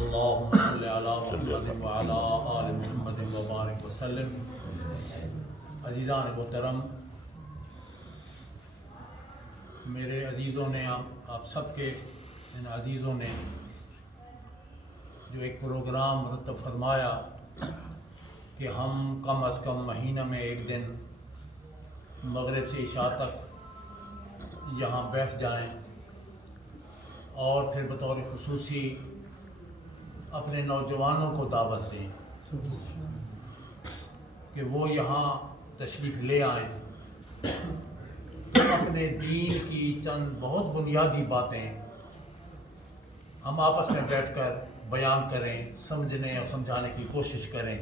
اللہم صلی علی محمد وعلی آل محمد وبارک وسلم۔ عزیزان محترم، میرے عزیزوں نے آپ سب کے ان عزیزوں نے جو ایک پروگرام مرتب فرمایا کہ ہم کم از کم مہینہ میں ایک دن مغرب سے عشاء تک یہاں بیٹھ جائیں اور پھر بطور خصوصی اپنے نوجوانوں کو دعوت دیں کہ وہ یہاں تشریف لے آئیں، اپنے دین کی چند بہت بنیادی باتیں ہم آپس میں بیٹھ کر بیان کریں، سمجھنے اور سمجھانے کی کوشش کریں۔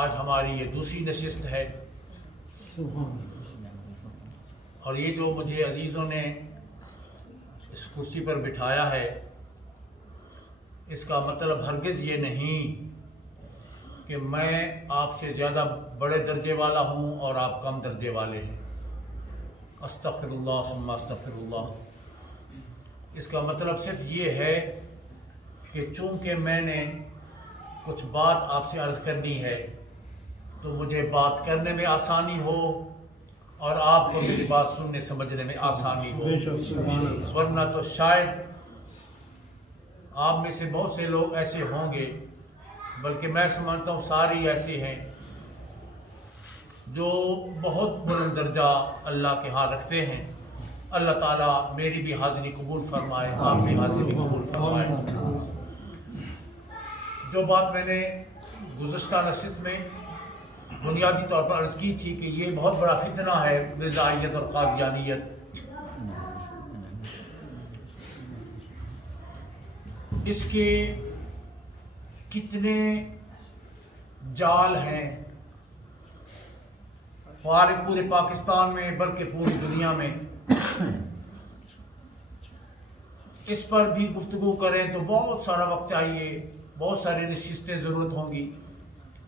آج ہماری یہ دوسری نشست ہے اور یہ جو مجھے عزیزوں نے اس کرسی پر بٹھایا ہے، اس کا مطلب ہرگز یہ نہیں کہ میں آپ سے زیادہ بڑے درجے والا ہوں اور آپ کم درجے والے ہیں۔ استغفر اللہ ثم استغفر اللہ۔ اس کا مطلب صرف یہ ہے کہ چونکہ میں نے کچھ بات آپ سے عرض کرنی ہے تو مجھے بات کرنے میں آسانی ہو اور آپ کو میری بات سننے سمجھنے میں آسانی ہو، ورنہ تو شاید آپ میں سے بہت سے لوگ ایسے ہوں گے، بلکہ میں سمجھتا ہوں ساری ایسے ہیں جو بہت بلند درجہ اللہ کے ہاں رکھتے ہیں۔ اللہ تعالیٰ میری بھی حاضری قبول فرمائے، آپ بھی حاضری قبول فرمائے۔ جو بات میں نے گزشتہ نشست میں بنیادی طور پر عرض کی تھی کہ یہ بہت بڑا فتنہ ہے مرزائیت اور قادیانیت، اس کے کتنے جال ہیں پورے پاکستان میں بلکہ پوری دنیا میں، اس پر بھی گفتگو کریں تو بہت سارا وقت چاہیے، بہت ساری نشستیں ضرورت ہوں گی۔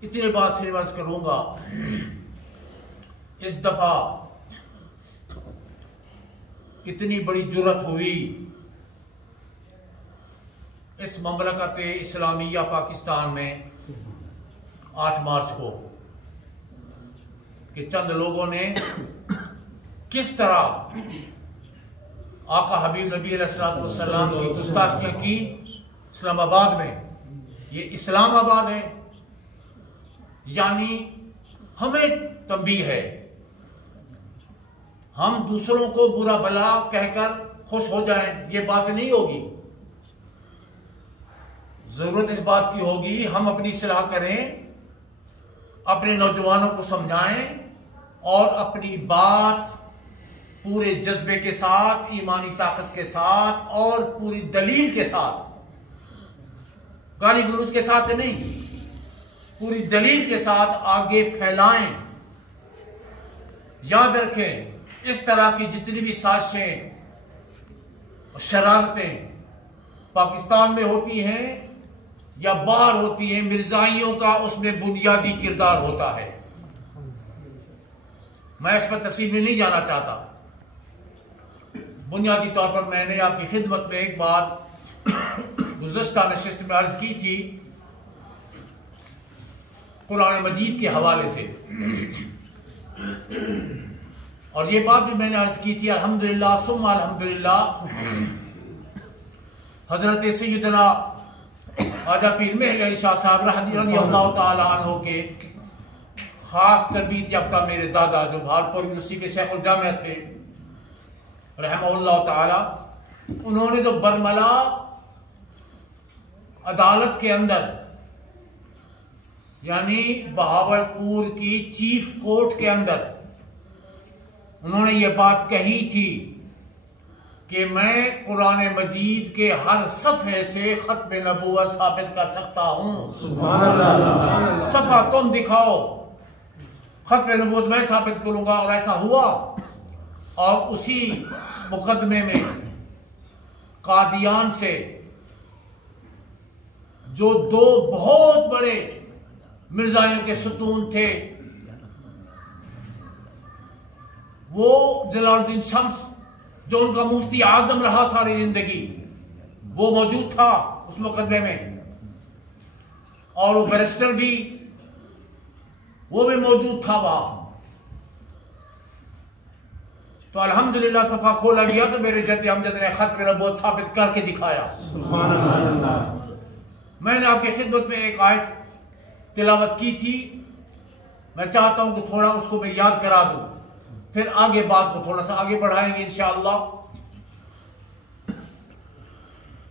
اتنی بات صرف عرض کروں گا، اس دفعہ اتنی بڑی جرأت ہوئی اس مملکت اسلامیہ پاکستان میں 8 مارچ کو کہ چند لوگوں نے کس طرح آقا حبیب نبی علیہ السلام کی گستاخی کی اسلام آباد میں۔ یہ اسلام آباد ہے، یعنی ہمیں تنبیہ ہے، ہم دوسروں کو برا بھلا کہہ کر خوش ہو جائیں یہ بات نہیں ہوگی۔ ضرورت اس بات کی ہوگی ہم اپنی اصلاح کریں، اپنے نوجوانوں کو سمجھائیں اور اپنی بات پورے جذبے کے ساتھ، ایمانی طاقت کے ساتھ اور پوری دلیل کے ساتھ، گالی گلوچ کے ساتھ نہیں، پوری دلیل کے ساتھ آگے پھیلائیں۔ یاد رکھیں اس طرح کی جتنی بھی سازشیں اور شرارتیں پاکستان میں ہوتی ہیں یا باہر ہوتی ہیں، مرزائیوں کا اس میں بنیادی کردار ہوتا ہے۔ میں اس پر تفصیل میں نہیں جانا چاہتا، بنیادی طور پر میں نے آپ کی خدمت میں ایک بات گزشتہ نشست میں عرض کی تھی قرآن مجید کے حوالے سے، اور یہ بات بھی میں نے عرض کی تھی الحمدللہ ثم الحمدللہ حضرت سیدنا خواجہ پیر مہر علی شاہ صاحب رضی اللہ تعالیٰ عنہ کے خاص تربیت یافتہ میرے دادا جو بھاگپور یونیورسٹی کے شیخ الجامعہ تھے رحمہ اللہ تعالیٰ، انہوں نے تو برملا عدالت کے اندر یعنی بہاولپور کی چیف کورٹ کے اندر انہوں نے یہ بات کہی تھی کہ میں قرآن مجید کے ہر صفحے سے ختم نبوت ثابت کر سکتا ہوں۔ صفحہ تم دکھاؤ، ختم نبوت میں ثابت کروں گا، اور ایسا ہوا۔ اور اسی مقدمے میں قادیان سے جو 2 بہت بڑے مرزائیوں کے ستون تھے، وہ جلال الدین شمس جو ان کا مفتی اعظم رہا ساری زندگی، وہ موجود تھا اس مقدمے میں، اور وہ بیرسٹر بھی وہ بھی موجود تھا وہاں. تو الحمدللہ صفحہ کھولا گیا تو میرے جد امجد نے ختم نبوت ثابت کر کے دکھایا. سبحان اللہ. میں نے آپ کی خدمت میں ایک آیت تلاوت کی تھی، میں چاہتا ہوں کہ تھوڑا اس کو میں یاد کرا دوں، پھر آگے بات کو تھوڑا سا آگے بڑھائیں گے انشاءاللہ.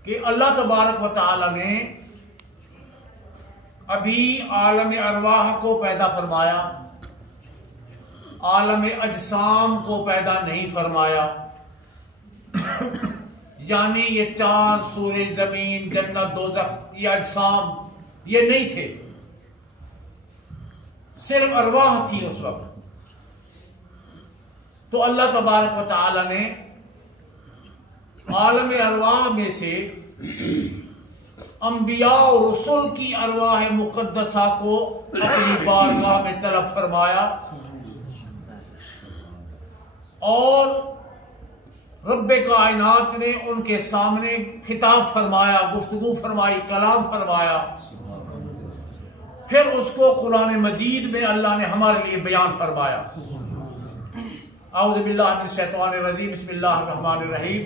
کہ اللہ تبارک و تعالی نے ابھی عالم ارواح کو پیدا فرمایا، عالم اجسام کو پیدا نہیں فرمایا. یعنی یہ چار سورے، زمین، جنت، دوزخ، یہ اجسام یہ نہیں تھے، صرف ارواح تھی اس وقت. تو اللہ تبارک و تعالی نے عالم ارواح میں سے انبیاء اور رسول کی ارواح مقدسہ کو اپنی بارگاہ میں طلب فرمایا، اور رب کائنات نے ان کے سامنے خطاب فرمایا، گفتگو فرمائی، کلام فرمایا. پھر اس کو قرآن مجید میں اللہ نے ہمارے لیے بیان فرمایا. اعوذ باللہ من الشیطان الرجیم، بسم اللہ الرحمن الرحیم.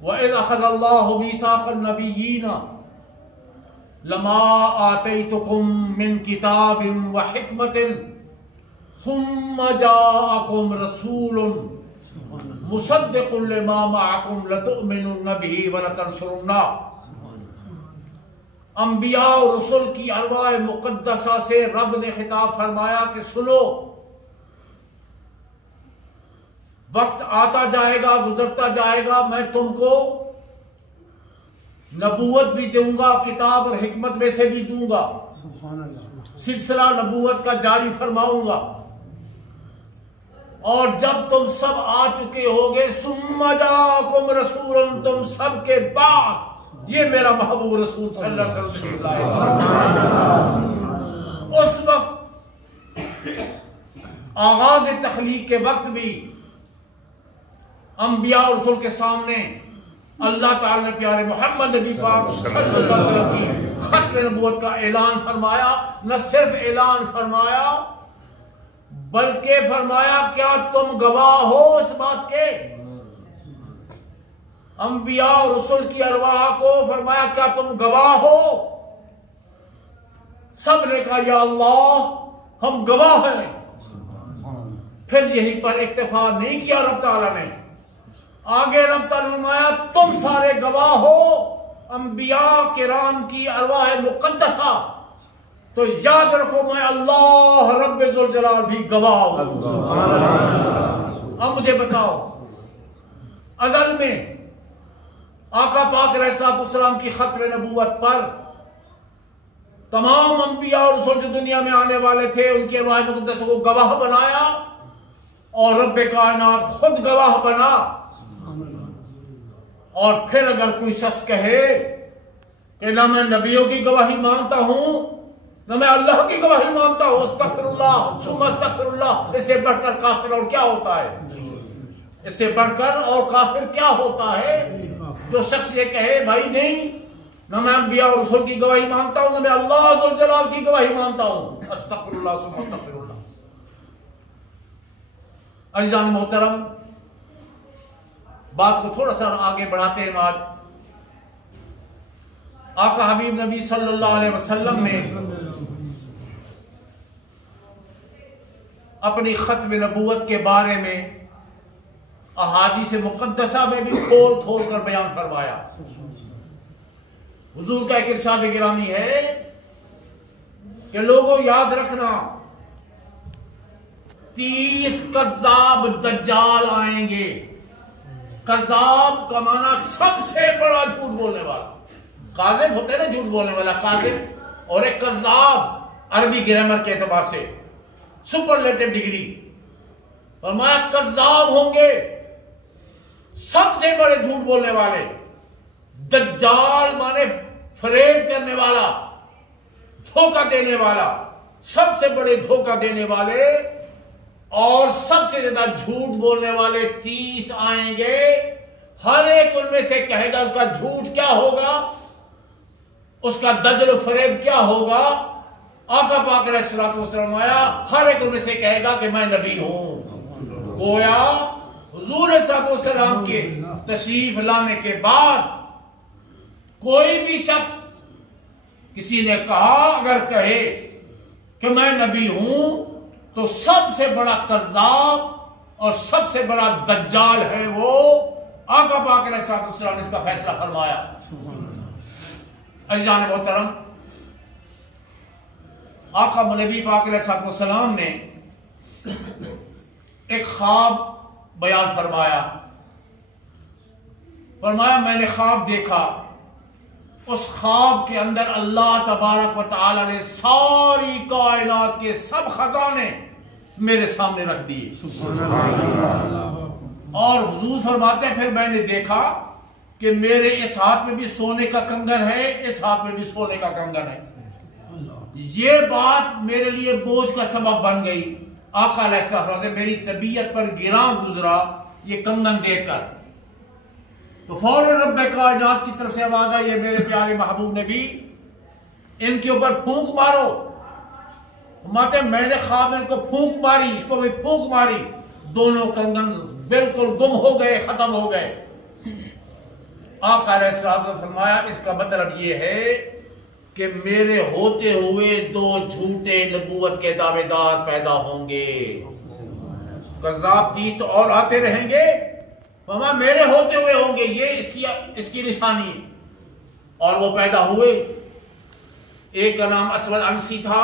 وَإِذْ أَخَذَ اللَّهُ مِيثَاقَ النَّبِيِّينَ لَمَا آتَيْتُكُم مِّن كِتَابٍ وَحِكْمَةٍ ثُمَّ جَاءَكُمْ رَسُولٌ مُصَدِّقٌ لِّمَا مَعَكُمْ لَتُؤْمِنُنَّ بِهِ وَلَتَنصُرُنَّهُ. انبیاء اور رسول کی ارواح مقدسہ سے رب نے خطاب فرمایا کہ سنو، وقت آتا جائے گا، گزرتا جائے گا، میں تم کو نبوت بھی دوں گا، کتاب اور حکمت میں سے بھی دوں گا، سلسلہ نبوت کا جاری فرماؤں گا. اور جب تم سب آ چکے ہوگے، ثم جاءکم رسول، تم سب کے بعد یہ میرا محبوب رسول صلی اللہ علیہ وسلم اس وقت آغاز تخلیق کے وقت بھی انبیاء اور رسول کے سامنے اللہ تعالی نے پیارے محمد نبی پاک صلی اللہ علیہ وسلم کی ختم نبوت کا اعلان فرمایا. نہ صرف اعلان فرمایا بلکہ فرمایا کیا تم گواہ ہو اس بات کے. انبیاء اور رسول کی ارواح کو فرمایا کیا تم گواہ ہو. سب نے کہا یا اللہ ہم گواہ ہیں. پھر یہیں پر اکتفا نہیں کیا رب تعالیٰ نے، آگے رب تعالیٰ نے فرمایا تم سارے گواہ ہو انبیاء کرام کی ارواح مقدسہ، تو یاد رکھو میں اللہ رب ذوالجلال بھی گواہ ہوں. اب مجھے بتاؤ، ازل میں آقا پاک علیہ الصلوۃ والسلام کی ختم نبوت پر تمام انبیاء اور رسول جو دنیا میں آنے والے تھے ان کی ارواح مقدسہ کو گواہ بنایا، اور رب کائنات خود گواہ بنا. اور پھر اگر کوئی شخص کہے کہ نہ میں نبیوں کی گواہی مانتا ہوں نہ میں اللہ کی گواہی مانتا ہوں، استغفر اللہ ثم استغفر اللہ، اس سے بڑھ کر کافر اور کیا ہوتا ہے؟ اس سے بڑھ کر اور کافر کیا ہوتا ہے؟ جو شخص یہ کہے بھائی نہیں، نہ میں انبیاء اور رسول کی گواہی مانتا ہوں نہ میں اللہ ذوالجلال کی گواہی مانتا ہوں، استغفر اللہ ثم استغفر اللہ. عزیزان محترم، بات کو تھوڑا سا آگے بڑھاتے ہیں. آج آقا حبیب نبی صلی اللہ علیہ وسلم نے اپنی ختم نبوت کے بارے میں احادیث مقدسہ میں بھی کھول کھول کر بیان فرمایا. حضور کا ایک ارشاد گرامی ہے کہ لوگوں یاد رکھنا 30 کذاب دجال آئیں گے. کذاب کا معنی سب سے بڑا جھوٹ بولنے والا. کاذب ہوتے نا جھوٹ بولنے والا، کاذب، اور ایک کذاب عربی گرامر کے اعتبار سے سپرلیٹو ڈگری. فرمایا کذاب ہوں گے، سب سے بڑے جھوٹ بولنے والے. دجال مانے فریب کرنے والا، دھوکہ دینے والا، سب سے بڑے دھوکہ دینے والے اور سب سے زیادہ جھوٹ بولنے والے 30 آئیں گے. ہر ایک ان میں سے کہے گا اس کا جھوٹ کیا ہوگا، اس کا دجل و فریب کیا ہوگا۔ آقا پاک علیہ الصلوۃ والسلام آیا، ہر ایک ان میں سے کہے گا کہ میں نبی ہوں۔ گویا حضور علیہ الصلوۃ والسلام کے تشریف لانے کے بعد کوئی بھی شخص کسی نے کہا اگر کہے کہ میں نبی ہوں تو سب سے بڑا کذاب اور سب سے بڑا دجال ہے وہ۔ آقا پاک علیہ الصلوۃ والسلام نے اس کا فیصلہ فرمایا۔ عزیزان محترم، آقا نبی پاک علیہ الصلوۃ والسلام نے ایک خواب بیان فرمایا۔ میں نے خواب دیکھا، اس خواب کے اندر اللہ تبارک و تعالی نے ساری کائنات کے سب خزانے میرے سامنے رکھ دیے، اور حضور فرماتے ہیں پھر میں نے دیکھا کہ میرے اس ہاتھ میں بھی سونے کا کنگن ہے، اس ہاتھ میں بھی سونے کا کنگن ہے۔ یہ بات میرے لیے بوجھ کا سبب بن گئی۔ آقا علیہ السلام نے میری طبیعت پر گراں گزرا یہ کنگن دیکھ کر، تو فوراً رب کائنات کی طرف سے آواز آئی، یہ میرے پیارے محبوب نبی ان کے اوپر پھونک مارو۔ ماتے میں نے خواب میں ان کو پھونک ماری، اس کو بھی پھونک ماری، دونوں کنگن بالکل گم ہو گئے، ختم ہو گئے۔ آقا علیہ السلام نے فرمایا اس کا مطلب یہ ہے کہ میرے ہوتے ہوئے دو جھوٹے نبوت کے دعوے دار پیدا ہوں گے، کذاب 30 تو اور آتے رہیں گے، فرمایا میرے ہوتے ہوئے ہوں گے، یہ اس کی نشانی ہے۔ اور وہ پیدا ہوئے، ایک کا نام اسود عنسی تھا،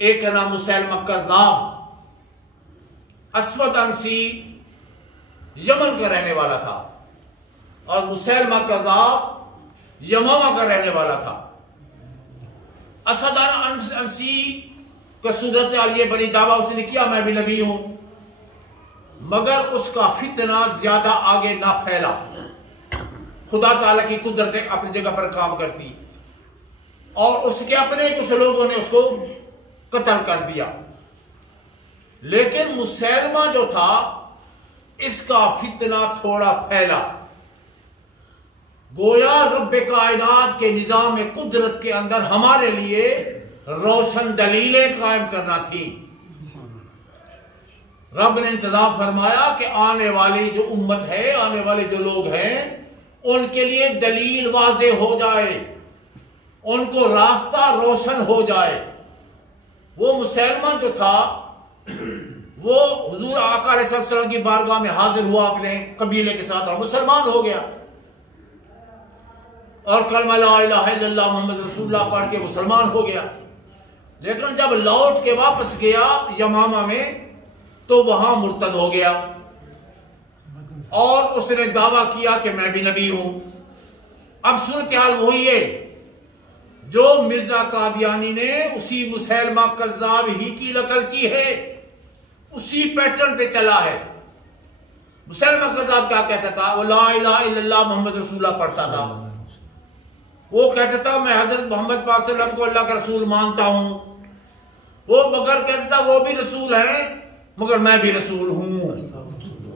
ایک کا نام مسیلمہ کذاب۔ اسود عنسی یمن کا رہنے والا تھا اور مسیلمہ کذاب یمامہ کا رہنے والا تھا۔ اسد عنسی کا صورتحال یہ بڑی دعویٰ اس نے کیا میں بھی نبی ہوں، مگر اس کا فتنہ زیادہ آگے نہ پھیلا۔ خدا تعالیٰ کی قدرت اپنی جگہ پر کام کرتی، اور اس کے اپنے کچھ لوگوں نے اس کو قتل کر دیا۔ لیکن مسیلمہ جو تھا اس کا فتنہ تھوڑا پھیلا۔ گویا رب کائنات کے نظام قدرت کے اندر ہمارے لیے روشن دلیلیں قائم کرنا تھی۔ رب نے انتظام فرمایا کہ آنے والی جو امت ہے، آنے والے جو لوگ ہیں، ان کے لیے دلیل واضح ہو جائے، ان کو راستہ روشن ہو جائے۔ وہ مسلمہ جو تھا وہ حضور آقا علیہ السلام کی بارگاہ میں حاضر ہوا اپنے قبیلے کے ساتھ اور مسلمان ہو گیا، اور کلمہ لا الہ الا اللہ محمد رسول اللہ پڑھ کے مسلمان ہو گیا۔ لیکن جب لوٹ کے واپس گیا یمامہ میں تو وہاں مرتد ہو گیا، اور اس نے دعویٰ کیا کہ میں بھی نبی ہوں۔ اب صورتحال وہی ہے جو مرزا قادیانی نے اسی مسیلمہ کذاب ہی کی نقل کی ہے، اسی پیٹرن پہ چلا ہے۔ مسیلمہ کذاب کیا کہتا تھا؟ وہ لا الہ الا اللہ محمد رسول اللہ پڑھتا تھا، وہ کہتا تھا میں حضرت محمد صلی اللہ علیہ وسلم کو اللہ کا رسول مانتا ہوں، وہ مگر کہتا تھا وہ بھی رسول ہیں مگر میں بھی رسول ہوں۔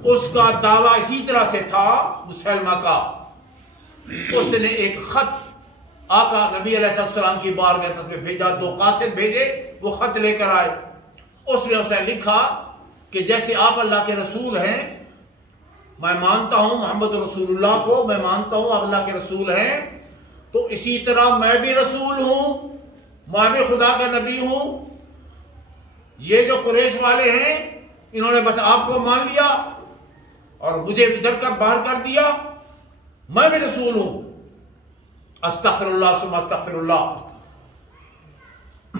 اس کا دعویٰ اسی طرح سے تھا مسیلمہ کا۔ اس نے ایک خط آقا نبی علیہ السلام کی بارگاہ میں بھیجا، 2 قاصد بھیجے، وہ خط لے کر آئے۔ اس میں اسے لکھا کہ جیسے آپ اللہ کے رسول ہیں، میں مانتا ہوں محمد رسول اللہ کو، میں مانتا ہوں آپ اللہ کے رسول ہیں، تو اسی طرح میں بھی رسول ہوں، میں بھی خدا کا نبی ہوں۔ یہ جو قریش والے ہیں انہوں نے بس آپ کو مان لیا اور مجھے ادھر کا باہر کر دیا، میں بھی رسول ہوں۔ استغفر اللہ ثم استغفر اللہ۔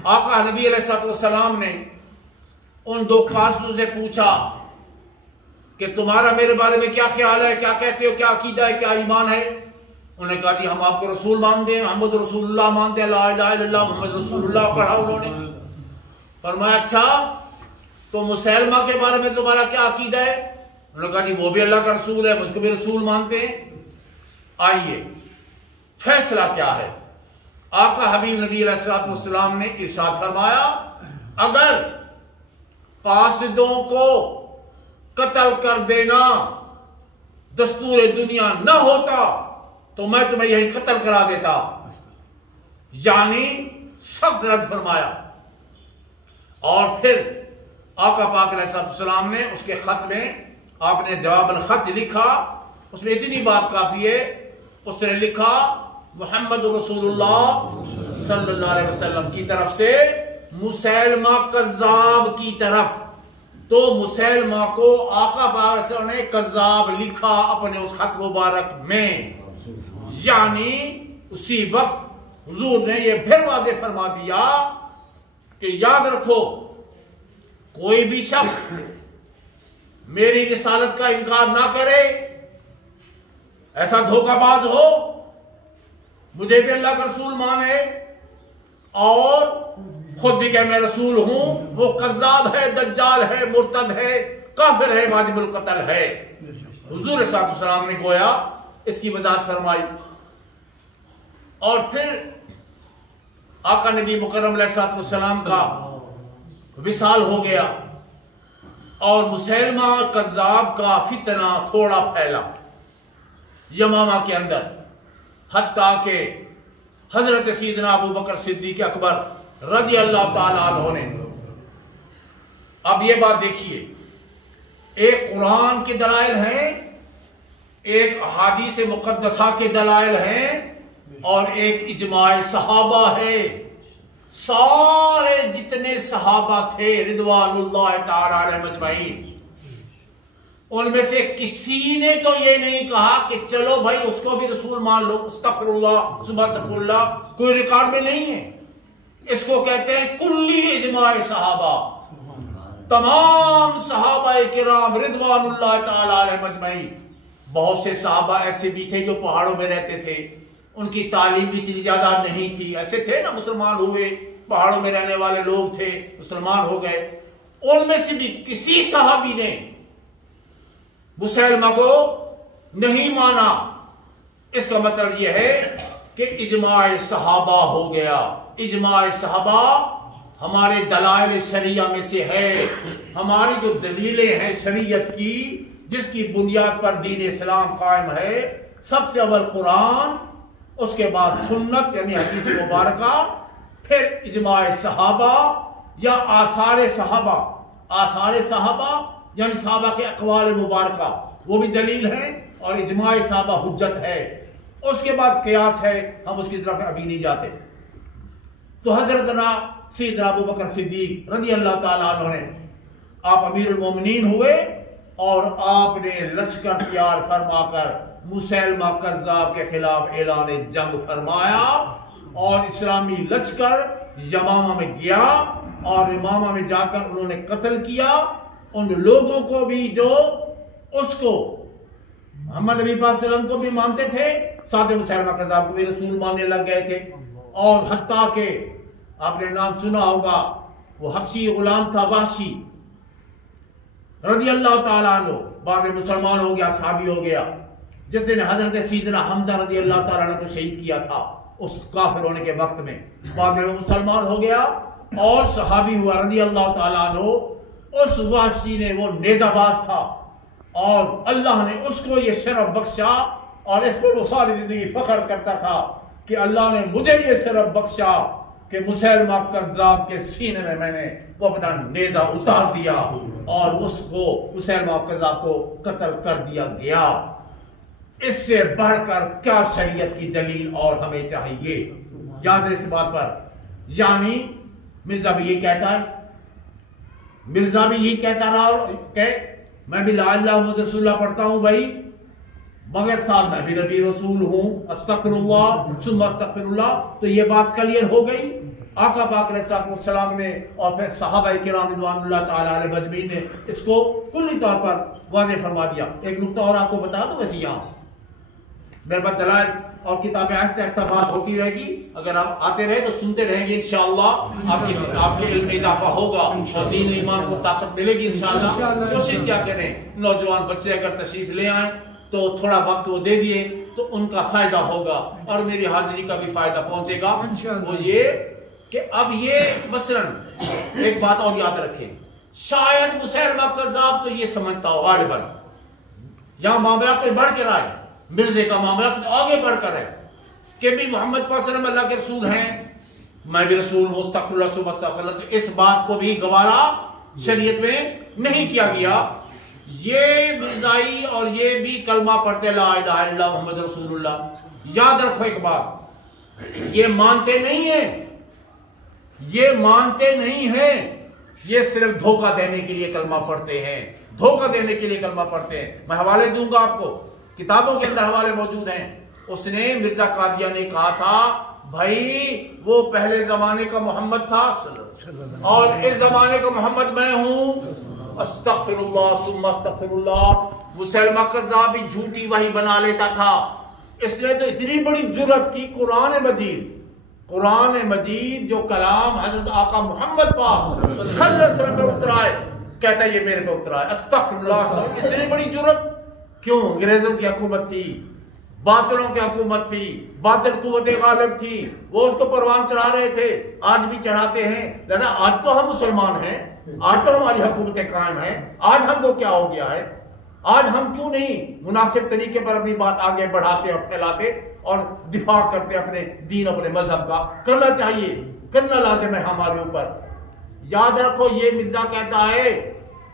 آقا نبی علیہ السلام نے ان 2 قاصدوں سے پوچھا کہ تمہارا میرے بارے میں کیا خیال ہے، کیا کہتے ہو، کیا عقیدہ ہے، کیا ایمان ہے؟ انہوں نے کہا جی ہم آپ کو رسول مانتے ہیں، محمد رسول اللہ مانتے ہیں، لا الہ الا اللہ محمد رسول اللہ پڑھا انہوں نے۔ فرمایا اچھا تو مسیلمہ کے بارے میں تمہارا کیا عقیدہ ہے؟ انہوں نے کہا جی وہ بھی اللہ کا رسول ہے، مجھ کو بھی رسول مانتے ہیں۔ آئیے فیصلہ کیا ہے؟ آقا حبیب نبی علیہ السلام نے ارشاد فرمایا اگر قاصدوں کو قتل کر دینا دستور دنیا نہ ہوتا تو میں تمہیں یہی قتل کرا دیتا. یعنی سخت رد فرمایا. اور پھر آقا پاک علیہ السلام نے اس کے خط میں آپ نے جواب الخط لکھا. اس میں اتنی بات کافی ہے. اس نے لکھا محمد رسول اللہ صلی اللہ علیہ وسلم کی طرف سے مسیلمہ کذاب کی طرف. تو مسیلمہ کو آقا پاک نے کذاب لکھا اپنے اس خط مبارک میں. یعنی اسی وقت حضور نے یہ پھر واضح فرما دیا کہ یاد رکھو کوئی بھی شخص میری رسالت کا انکار نہ کرے، ایسا دھوکہ باز ہو، مجھے بھی اللہ کا رسول مانے اور خود بھی کہ میں رسول ہوں، وہ کذاب ہے، دجال ہے، مرتد ہے، کافر ہے، واجب القتل ہے. حضور صلی اللہ علیہ وسلم نے گویا اس کی وضاحت فرمائی. اور پھر آقا نبی مکرم علیہ السلام کا وصال ہو گیا اور مسیلمہ کذاب کا فتنہ تھوڑا پھیلا یمامہ کے اندر، حتیٰ کہ حضرت سیدنا ابو بکر صدیق اکبر رضی اللہ تعالیٰ عنہ نے. اب یہ بات دیکھیے، ایک قرآن کے دلائل ہیں، ایک احادیث مقدسہ کے دلائل ہیں، اور ایک اجماع صحابہ ہے. سارے جتنے صحابہ تھے رضوان اللہ تعالی علیہم اجمعین، ان میں سے کسی نے تو یہ نہیں کہا کہ چلو بھائی اس کو بھی رسول مان لو، استغفر اللہ صبح استغفر اللہ، کوئی ریکارڈ میں نہیں ہے. اس کو کہتے ہیں کلی اجماع صحابہ. تمام صحابہ کرام رضوان اللہ تعالی علیہم اجمعین. بہت سے صحابہ ایسے بھی تھے جو پہاڑوں میں رہتے تھے، ان کی تعلیم بھی اتنی زیادہ نہیں تھی. ایسے تھے نا، مسلمان ہوئے، پہاڑوں میں رہنے والے لوگ تھے، مسلمان ہو گئے. ان میں سے بھی کسی صحابی نے مسیلمہ کو نہیں مانا. اس کا مطلب یہ ہے کہ اجماع صحابہ ہو گیا. اجماع صحابہ ہمارے دلائل شریعہ میں سے ہے. ہماری جو دلیلیں ہیں شریعت کی، جس کی بنیاد پر دین اسلام قائم ہے، سب سے اول قرآن، اس کے بعد سنت یعنی حدیث مبارکہ، پھر اجماع صحابہ یا آثار صحابہ. آثار صحابہ یعنی صحابہ کے اقوال مبارکہ، وہ بھی دلیل ہے، اور اجماع صحابہ حجت ہے. اس کے بعد قیاس ہے، ہم اس کی طرف ابھی نہیں جاتے. تو حضرت سیدنا ابو بکر صدیق رضی اللہ تعالیٰ عنہ نے، آپ امیر المومنین ہوئے اور آپ نے لشکر تیار فرما کر مسیلمہ کذاب کے خلاف اعلان جنگ فرمایا، اور اسلامی لشکر یمامہ میں گیا، اور یمامہ میں جا کر انہوں نے قتل کیا ان لوگوں کو بھی جو اس کو محمد نبی پاک صلی اللہ علیہ وسلم کو بھی مانتے تھے، ساتھ مسیلمہ کذاب کو بھی رسول ماننے لگ گئے تھے. اور حتیٰ کہ آپ نے نام سنا ہوگا، وہ حبشی غلام تھا وحشی رضی اللہ تعالیٰ عنہ، بعد میں مسلمان ہو گیا، صحابی ہو گیا، جس نے حضرت سیدنا حمزہ رضی اللہ تعالیٰ عنہ کو شہید کیا تھا اس کافر ہونے کے وقت میں. بعد میں وہ مسلمان ہو گیا اور صحابی ہوا رضی اللہ تعالیٰ عنہ. اس وحشی نے، وہ نیزہ باز تھا، اور اللہ نے اس کو یہ شرف بخشا، اور اس پر وہ ساری زندگی فخر کرتا تھا کہ اللہ نے مجھے یہ شرف بخشا کہ مسیلمہ کذاب کے سینے میں نے وہ اپنا نیزہ اتار دیا اور اس کو مسیلمہ کذاب کو قتل کر دیا گیا. اس سے بڑھ کر کیا شریعت کی دلیل اور ہمیں چاہیے؟ یاد ہے اس بات پر. یعنی مرزا بھی یہ کہتا ہے، مرزا بھی یہی کہتا رہا کہ میں بھی لا الہ محمد رسول اللہ پڑھتا ہوں بھائی، مگر ساتھ میں بھی نبی رسول ہوں، استغفر اللہ ثم استغفر اللہ. تو یہ بات کلیئر ہو گئی. آقا پاک علیہ السلام نے اور پھر صحابہ کرام رضوان اللہ تعالیٰ علیہ مجمعین نے اس کو کلی طور پر واضح فرما دیا. ایک نقطہ اور آپ کو بتا دوں، ویسے یہاں میرے پاس دلائل اور کتابیں آہستہ آہستہ بات ہوتی رہے گی. اگر آپ آتے رہے تو سنتے رہیں گے، انشاءاللہ آپ کے علم میں اضافہ ہوگا اور دین ایمان کو طاقت ملے گی انشاءاللہ. کوشش کیا کریں، نوجوان بچے اگر تشریف لے آئیں تو تھوڑا وقت وہ دے دیے تو ان کا فائدہ ہوگا اور میری حاضری کا بھی فائدہ پہنچے گا. وہ یہ کہ اب یہ مثلا ایک بات اور یاد رکھیں، شاید مسیلمہ کذاب تو یہ سمجھتا ہو غالباً یہاں معاملہ کوئی بڑھ کر آئے، مرزے کا معاملہ کچھ آگے بڑھ کر ہے کہ بھی محمد صلی اللہ علیہ وسلم اللہ کے رسول ہیں، میں بھی رسول ہوں، استغفر اللہ ثم استغفر اللہ، تو اس بات کو بھی گوارا شریعت میں نہیں کیا گیا۔ یہ مرزائی اور یہ بھی کلمہ پڑھتے لا الہ الا اللہ محمد رسول اللہ، یاد رکھو ایک بات، یہ مانتے نہیں ہیں، یہ مانتے نہیں ہیں، یہ صرف دھوکہ دینے کے لیے کلمہ پڑھتے ہیں، دھوکہ دینے کے لیے کلمہ پڑھتے ہیں۔ میں حوالے دوں گا آپ کو، کتابوں کے اندر حوالے موجود ہیں۔ اس نے مرزا قادیانی نے کہا تھا بھائی وہ پہلے زمانے کا محمد تھا اور اس زمانے کا محمد میں ہوں، استغفر اللہ ثم استغفر اللہ۔ مسلمہ قذاب بھی جھوٹی وحی بنا لیتا تھا، اس لیے تو اتنی بڑی جرأت کی قرآن مجید جو کلام حضرت آقا محمد پاک صلی اللہ علیہ وسلم پہ اترا ہے، کہتا ہے یہ میرے پہ اترا ہے، استغفر اللہ۔ اتنی بڑی جرأت کیوں؟ انگریزوں کی حکومت تھی، باطلوں کی حکومت تھی، باطل قوت غالب تھی، وہ اس کو پروان چڑھا رہے تھے، آج بھی چڑھاتے ہیں۔ لہذا آج تو ہم مسلمان ہیں، آج تو ہماری حکومتیں قائم ہیں، آج ہم کو کیا ہو گیا ہے؟ آج ہم کیوں نہیں مناسب طریقے پر اپنی بات آگے بڑھاتے اور پھیلاتے اور دفاع کرتے اپنے دین اپنے مذہب کا؟ کرنا چاہیے، کرنا لازم ہے ہمارے اوپر۔ یاد رکھو یہ مرزا کہتا ہے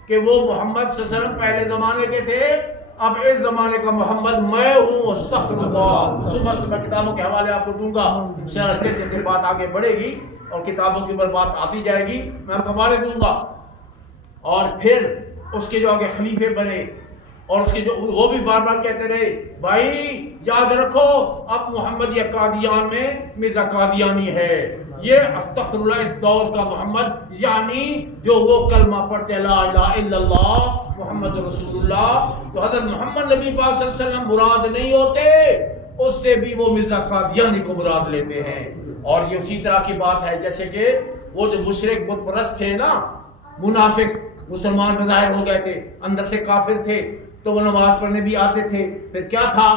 کہ وہ محمد صلی اللہ علیہ وسلم پہلے زمانے کے تھے، اب اس زمانے کا محمد میں ہوں، استغفر اللہ۔ میں کتابوں کے حوالے آپ کو دوں گا، انشاءاللہ جیسے بات آگے بڑھے گی اور کتابوں کے اوپر بات آتی جائے گی میں آپ کو حوالے دوں گا۔ اور پھر اس کے جو آگے خلیفے بنے اور اس کے جو وہ بھی بار بار کہتے رہے بھائی یاد رکھو اب محمد یہ قادیان میں مرزا قادیانی ہے، یہ استغفر اللہ اس دور کا محمد، یعنی جو وہ کلمہ پڑھتے لا الہ الا اللہ محمد رسول اللہ، تو حضرت محمد نبی پاک صلی اللہ علیہ وسلم مراد نہیں ہوتے، اس سے بھی وہ مرزا قادیانی کو مراد لیتے ہیں۔ اور یہ اسی طرح کی بات ہے جیسے کہ وہ جو مشرک بت پرست تھے نا، منافق، مسلمان بظاہر ہو گئے تھے، اندر سے کافر تھے، تو وہ نماز پڑھنے بھی آتے تھے، پھر کیا تھا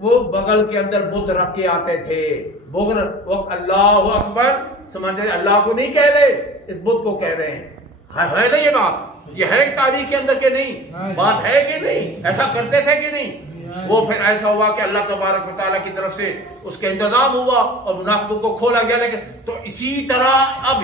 وہ بغل کے اندر بت رکھ کے آتے تھے، وہ اللہ اکبر سمجھتے اللہ کو نہیں کہہ رہے، اس بت کو کہہ رہے ہیں۔ ہے نا یہ بات؟ یہ ہے تاریخ کے اندر کہ نہیں؟ بات ہے کہ نہیں؟ ایسا کرتے تھے کہ نہیں؟ وہ پھر ایسا ہوا کہ اللہ تبارک و تعالیٰ کی طرف سے اس کے انتظام ہوا اور منافقوں کو کھولا گیا۔ لیکن تو اسی طرح اب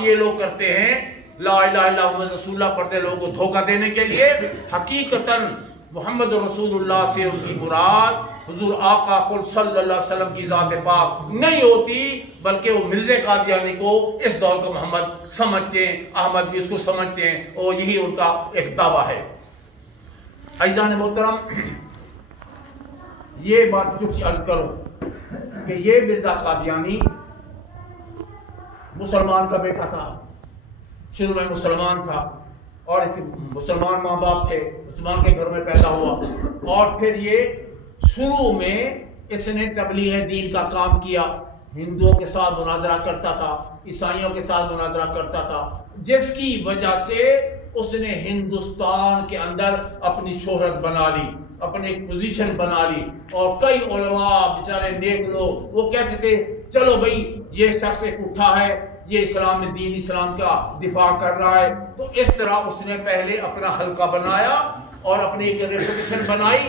یہ لوگ کرتے ہیں لا الہ الا اللہ محمد رسول اللہ پڑھتے لوگوں کو دھوکہ دینے کے لیے۔ حقیقتاً محمد رسول اللہ سے ان کی مراد حضور آقا کل صلی اللہ علیہ وسلم کی ذات پاک نہیں ہوتی، بلکہ وہ مرزا قادیانی کو اس دور کا محمد سمجھتے ہیں، احمد بھی اس کو سمجھتے ہیں، اور یہی ان کا ایک دعویٰ ہے۔ عزیزان محترم، یہ بات کچھ عرض کرو کہ یہ مرزا قادیانی مسلمان کا بیٹا تھا، شروع میں مسلمان تھا اور مسلمان ماں باپ تھے، مسلمان کے گھر میں پیدا ہوا، اور پھر یہ شروع میں اس نے تبلیغ دین کا کام کیا، ہندوؤں کے ساتھ مناظرہ کرتا تھا، عیسائیوں کے ساتھ مناظرہ کرتا تھا، جس کی وجہ سے اس نے ہندوستان کے اندر اپنی شہرت بنا لی، اپنی پوزیشن بنا لی، اور کئی علماء بیچارے نیک لوگ وہ کہتے تھے چلو بھئی یہ شخص ایک اٹھا ہے، یہ اسلام میں دین اسلام کا دفاع کر رہا ہے، تو اس طرح اس نے پہلے اپنا حلقہ بنایا اور اپنی ایک ریپوٹیشن بنائی،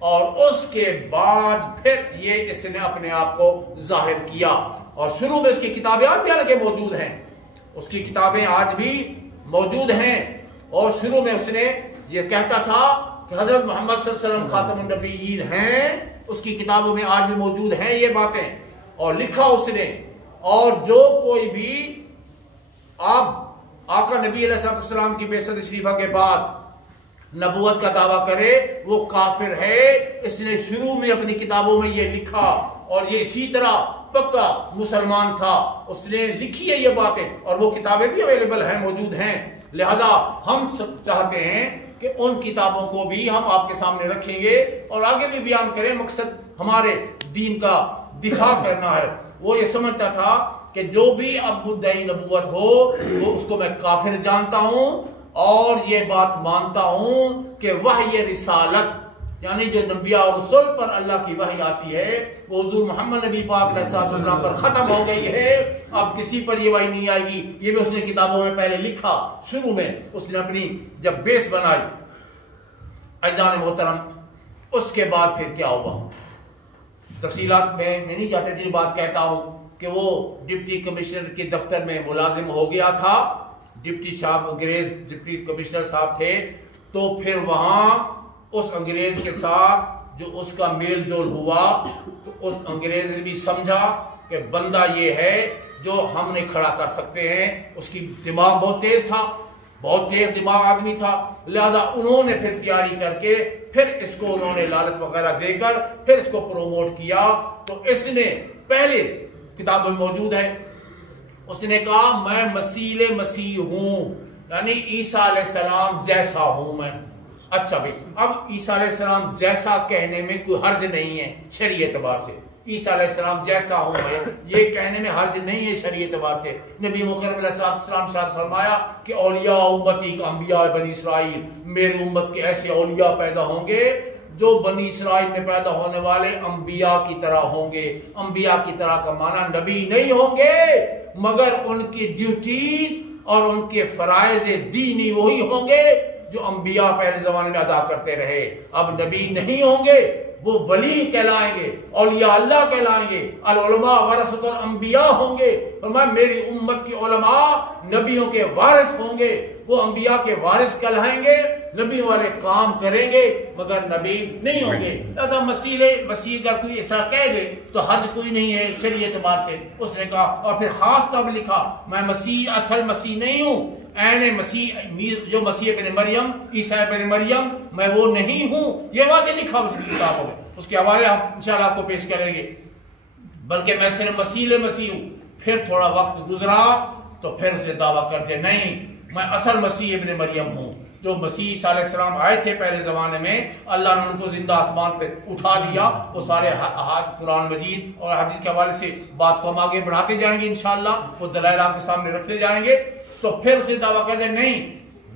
اور اس کے بعد پھر یہ اس نے اپنے آپ کو ظاہر کیا۔ اور شروع میں اس کی کتابیں آج بھی حالانکہ موجود ہیں، اس کی کتابیں آج بھی موجود ہیں، اور شروع میں اس نے یہ کہتا تھا کہ حضرت محمد صلی اللہ علیہ وسلم خاتم النبیین ہیں، اس کی کتابوں میں آج بھی موجود ہیں یہ باتیں، اور لکھا اس نے۔ اور جو کوئی بھی اب آقا نبی علیہ السلام کی بعثت شریفہ کے بعد نبوت کا دعویٰ کرے وہ کافر ہے، اس نے شروع میں اپنی کتابوں میں یہ لکھا، اور یہ اسی طرح پکا مسلمان تھا، اس نے لکھی ہے یہ باتیں، اور وہ کتابیں بھی اویلیبل ہیں، موجود ہیں۔ لہذا ہم چاہتے ہیں کہ ان کتابوں کو بھی ہم آپ کے سامنے رکھیں گے اور آگے بھی بیان کریں، مقصد ہمارے دین کا دفاع کرنا ہے۔ وہ یہ سمجھتا تھا کہ جو بھی اب مدعی نبوت ہو وہ اس کو میں کافر جانتا ہوں، اور یہ بات مانتا ہوں کہ وحی رسالت یعنی جو انبیاء اور رسول پر اللہ کی وحی آتی ہے وہ حضور محمد نبی پاک علیہ السلام پر ختم ہو گئی ہے، اب کسی پر یہ وحی نہیں آئے گی۔ یہ بھی اس نے کتابوں میں پہلے لکھا، شروع میں اس نے اپنی جب بیس بنائی۔ عزیزان محترم، اس کے بعد پھر کیا ہوا تفصیلات میں نہیں جاتے تھی، بات کہتا ہوں کہ وہ ڈپٹی کمشنر کے دفتر میں ملازم ہو گیا تھا، ڈپٹی صاحب انگریز ڈپٹی کمشنر صاحب تھے، تو پھر وہاں اس انگریز کے ساتھ جو اس کا میل جول ہوا تو اس انگریز نے بھی سمجھا کہ بندہ یہ ہے جو ہم نے کھڑا کر سکتے ہیں، اس کی دماغ بہت تیز تھا، بہت تیز دماغ آدمی تھا، لہذا انہوں نے پھر تیاری کر کے پھر اس کو انہوں نے لالچ وغیرہ دے کر پھر اس کو پروموٹ کیا۔ تو اس نے پہلے کتاب میں موجود ہے، اس نے کہا میں مسیح ہوں، یعنی عیسیٰ علیہ السلام جیسا ہوں میں۔ اچھا بھائی، اب عیسیٰ علیہ السلام جیسا کہنے میں کوئی حرج نہیں ہے شرعی اعتبار سے، عیسیٰ علیہ السلام جیسا ہوں میں یہ کہنے میں حرج نہیں ہے شرعی اعتبار سے۔ نبی مکرم علیہ السلام شاید فرمایا کہ اولیاء امتی کا انبیاء بنی اسرائیل، میری امت کے ایسے اولیاء پیدا ہوں گے جو بنی اسرائیل میں پیدا ہونے والے انبیاء کی طرح ہوں گے۔ انبیاء کی طرح کا معنی نبی نہیں ہوں گے مگر ان کی ڈیوٹیز اور ان کے فرائض دینی وہی ہوں گے جو انبیاء پہلے زمانے میں ادا کرتے رہے۔ اب نبی نہیں ہوں گے، وہ ولی کہلائیں گے، اولیاء اللہ کہلائیں گے، العلماء ورثۃ الانبیاء ہوں گے۔ فرمایا میری امت کے علماء نبیوں کے وارث ہوں گے، وہ انبیاء کے وارث کہلائیں گے، نبی والے کام کریں گے مگر نبی نہیں ہوں گے۔ لہذا مسیح اگر کوئی ایسا کہہ دے تو حرج کوئی نہیں ہے شرعی اعتبار سے۔ اس نے کہا، اور پھر خاص طور لکھا میں مسیح اصل مسیح نہیں ہوں، عین مسیح جو مسیح ابن مریم عیسیٰ ابن مریم میں وہ نہیں ہوں، یہ واضح لکھا اس کی کتابوں میں، اس کے حوالے ہم انشاءاللہ آپ کو پیش کریں گے، بلکہ میں صرف مسیح ہوں۔ پھر تھوڑا وقت گزرا تو پھر اسے دعویٰ کر کے نہیں میں اصل مسیح ابن مریم ہوں۔ جو مسیح عیسیٰ علیہ السلام آئے تھے پہلے زمانے میں، اللہ نے ان کو زندہ آسمان پہ اٹھا لیا، وہ سارے قرآن مجید اور حدیث کے حوالے سے بات کو ہم آگے بڑھاتے جائیں گے انشاءاللہ، وہ دلائل آپ کے سامنے رکھتے جائیں گے۔ تو پھر اسے دعویٰ کر دیں نہیں،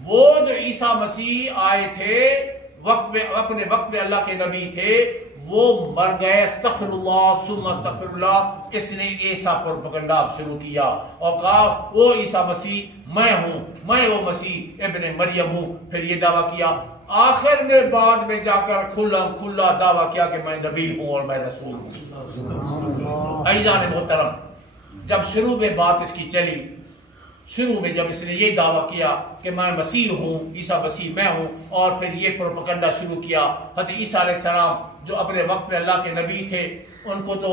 وہ جو عیسیٰ مسیح آئے تھے اپنے وقت میں اللہ کے نبی تھے، وہ مر گئے، استغفر اللہ ثم استغفر اللہ۔ اس نے ایسا پروپیگنڈا شروع کیا اور کہا وہ عیسیٰ مسیح میں ہوں، میں وہ مسیح ابن مریم ہوں، پھر یہ دعویٰ کیا۔ آخر میں بعد میں جا کر کھلا دعویٰ کیا کہ میں نبی ہوں اور میں رسول ہوں۔ عزیزان محترم، جب شروع میں بات اس کی چلی، شروع میں جب اس نے یہ دعویٰ کیا کہ میں مسیح ہوں، عیسیٰ مسیح میں ہوں، اور پھر یہ پروپیگنڈا شروع کیا، حضرت عیسیٰ علیہ السلام جو اپنے وقت میں اللہ کے نبی تھے ان کو تو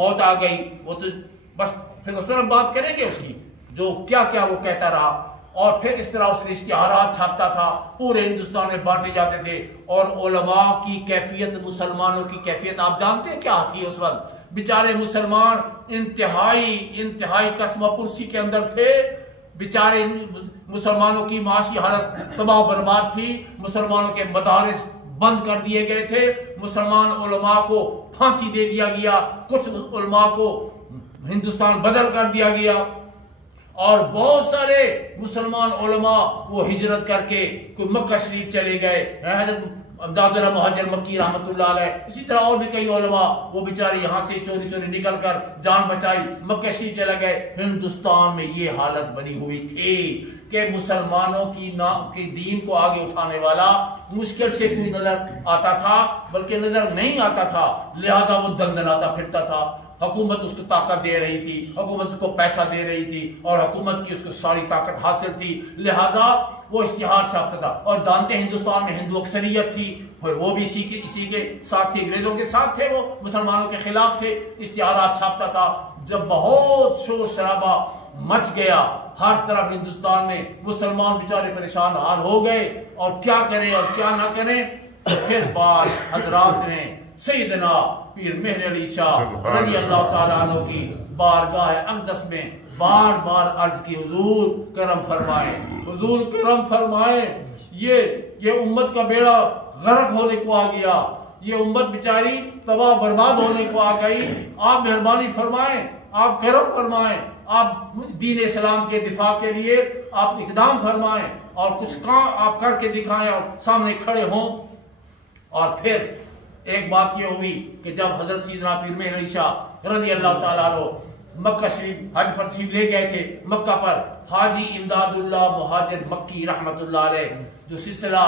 موت آ گئی، وہ تو بس پھر اس پر ہم بات کریں گے اس کی جو کیا کیا وہ کہتا رہا، اور پھر اس طرح اس نے اشتہارات چھاپتا تھا، پورے ہندوستان میں بانٹے جاتے تھے، اور علماء کی کیفیت، مسلمانوں کی کیفیت آپ جانتے ہیں کیا تھی اس وقت؟ بیچارے مسلمان انتہائی قسم پرسی کے اندر تھے، بیچارے مسلمانوں کی معاشی حالت تباہ و برباد تھی، مسلمانوں کے مدارس بند کر دیے گئے تھے، مسلمان علماء کو پھانسی دے دیا گیا، کچھ علماء کو ہندوستان بدر کر دیا گیا، اور بہت سارے مسلمان علماء وہ ہجرت کر کے کوئی مکہ شریف چلے گئے، حضرت امداد اللہ مہاجر مکی رحمت اللہ علیہ، اسی طرح اور بھی کئی علماء وہ بیچارے یہاں سے چوری نکل کر جان بچائی مکہ شریف چلے گئے۔ ہندوستان میں یہ حالت بنی ہوئی تھی کہ مسلمانوں کی دین کو آگے اٹھانے والا مشکل سے کوئی نظر آتا تھا، بلکہ نظر نہیں آتا تھا، لہذا وہ دندناتا پھرتا تھا۔ حکومت اس کو طاقت دے رہی تھی، حکومت اس کو پیسہ دے رہی تھی، اور حکومت کی اس کو ساری طاقت حاصل تھی، لہذا وہ اشتہار چھاپتا تھا۔ اور جانتے ہندوستان میں ہندو اکثریت تھی، وہ بھی اسی کے ساتھ تھی، انگریزوں کے ساتھ تھے، وہ مسلمانوں کے خلاف تھے، اشتہارات چھاپتا تھا۔ جب بہت شور شرابہ مچ گیا ہر طرف ہندوستان میں، مسلمان بیچارے پریشان حال ہو گئے اور کیا کریں اور کیا نہ کریں، پھر بعض حضرات نے سیدنا پیر مہر علی شاہ رضی اللہ تعالیٰ عنہ کی بارگاہ اقدس میں بار بار عرض کی، حضور کرم فرمائیں، حضور کرم فرمائیں، یہ امت کا بیڑا غرق ہونے کو آ گیا، یہ امت بیچاری تباہ برباد ہونے کو آ گئی، آپ مہربانی فرمائیں، آپ کرم فرمائیں، آپ دین اسلام کے دفاع کے لیے آپ اقدام فرمائیں اور کچھ کام آپ کر کے دکھائیں اور سامنے کھڑے ہوں۔ اور پھر ایک بات یہ ہوئی کہ جب حضرت سیدنا پیر مہر علی شاہ رضی اللہ تعالیٰ عنہ مکہ شریف حج پر تشریف لے گئے تھے، مکہ پر حاجی امداد اللہ مہاجر مکی رحمت اللہ علیہ جو سلسلہ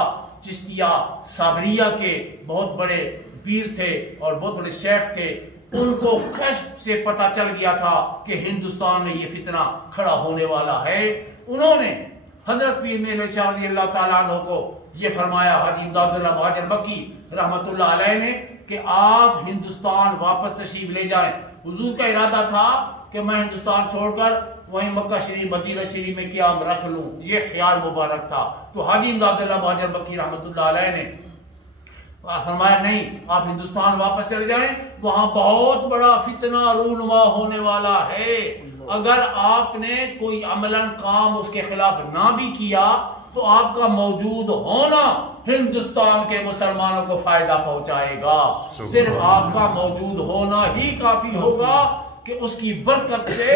چشتیہ صابریہ کے بہت بڑے پیر تھے اور بہت بڑے شیخ تھے، ان کو کشف سے پتہ چل گیا تھا کہ ہندوستان میں یہ فتنہ کھڑا ہونے والا ہے۔ انہوں نے حضرت پیر مہر علی شاہ رضی اللہ تعالیٰ عنہ کو یہ فرمایا، حاجی امداد اللہ مہاجر مکی رحمت اللہ علیہ نے، کہ آپ ہندوستان واپس تشریف لے جائیں۔ حضور کا ارادہ تھا کہ میں ہندوستان چھوڑ کر وہیں مکہ شریف مدینہ شریف میں قیام رکھ لوں، یہ خیال مبارک تھا۔ تو حاجی امداد اللہ مہاجر مکی رحمت اللہ علیہ نے فرمایا نہیں، آپ ہندوستان واپس چلے جائیں، وہاں بہت بڑا فتنہ رونما ہونے والا ہے، اگر آپ نے کوئی عملاً کام اس کے خلاف نہ بھی کیا تو آپ کا موجود ہونا ہندوستان کے مسلمانوں کو فائدہ پہنچائے گا، صرف آپ کا موجود ہونا ہی کافی ہوگا کہ اس کی برکت سے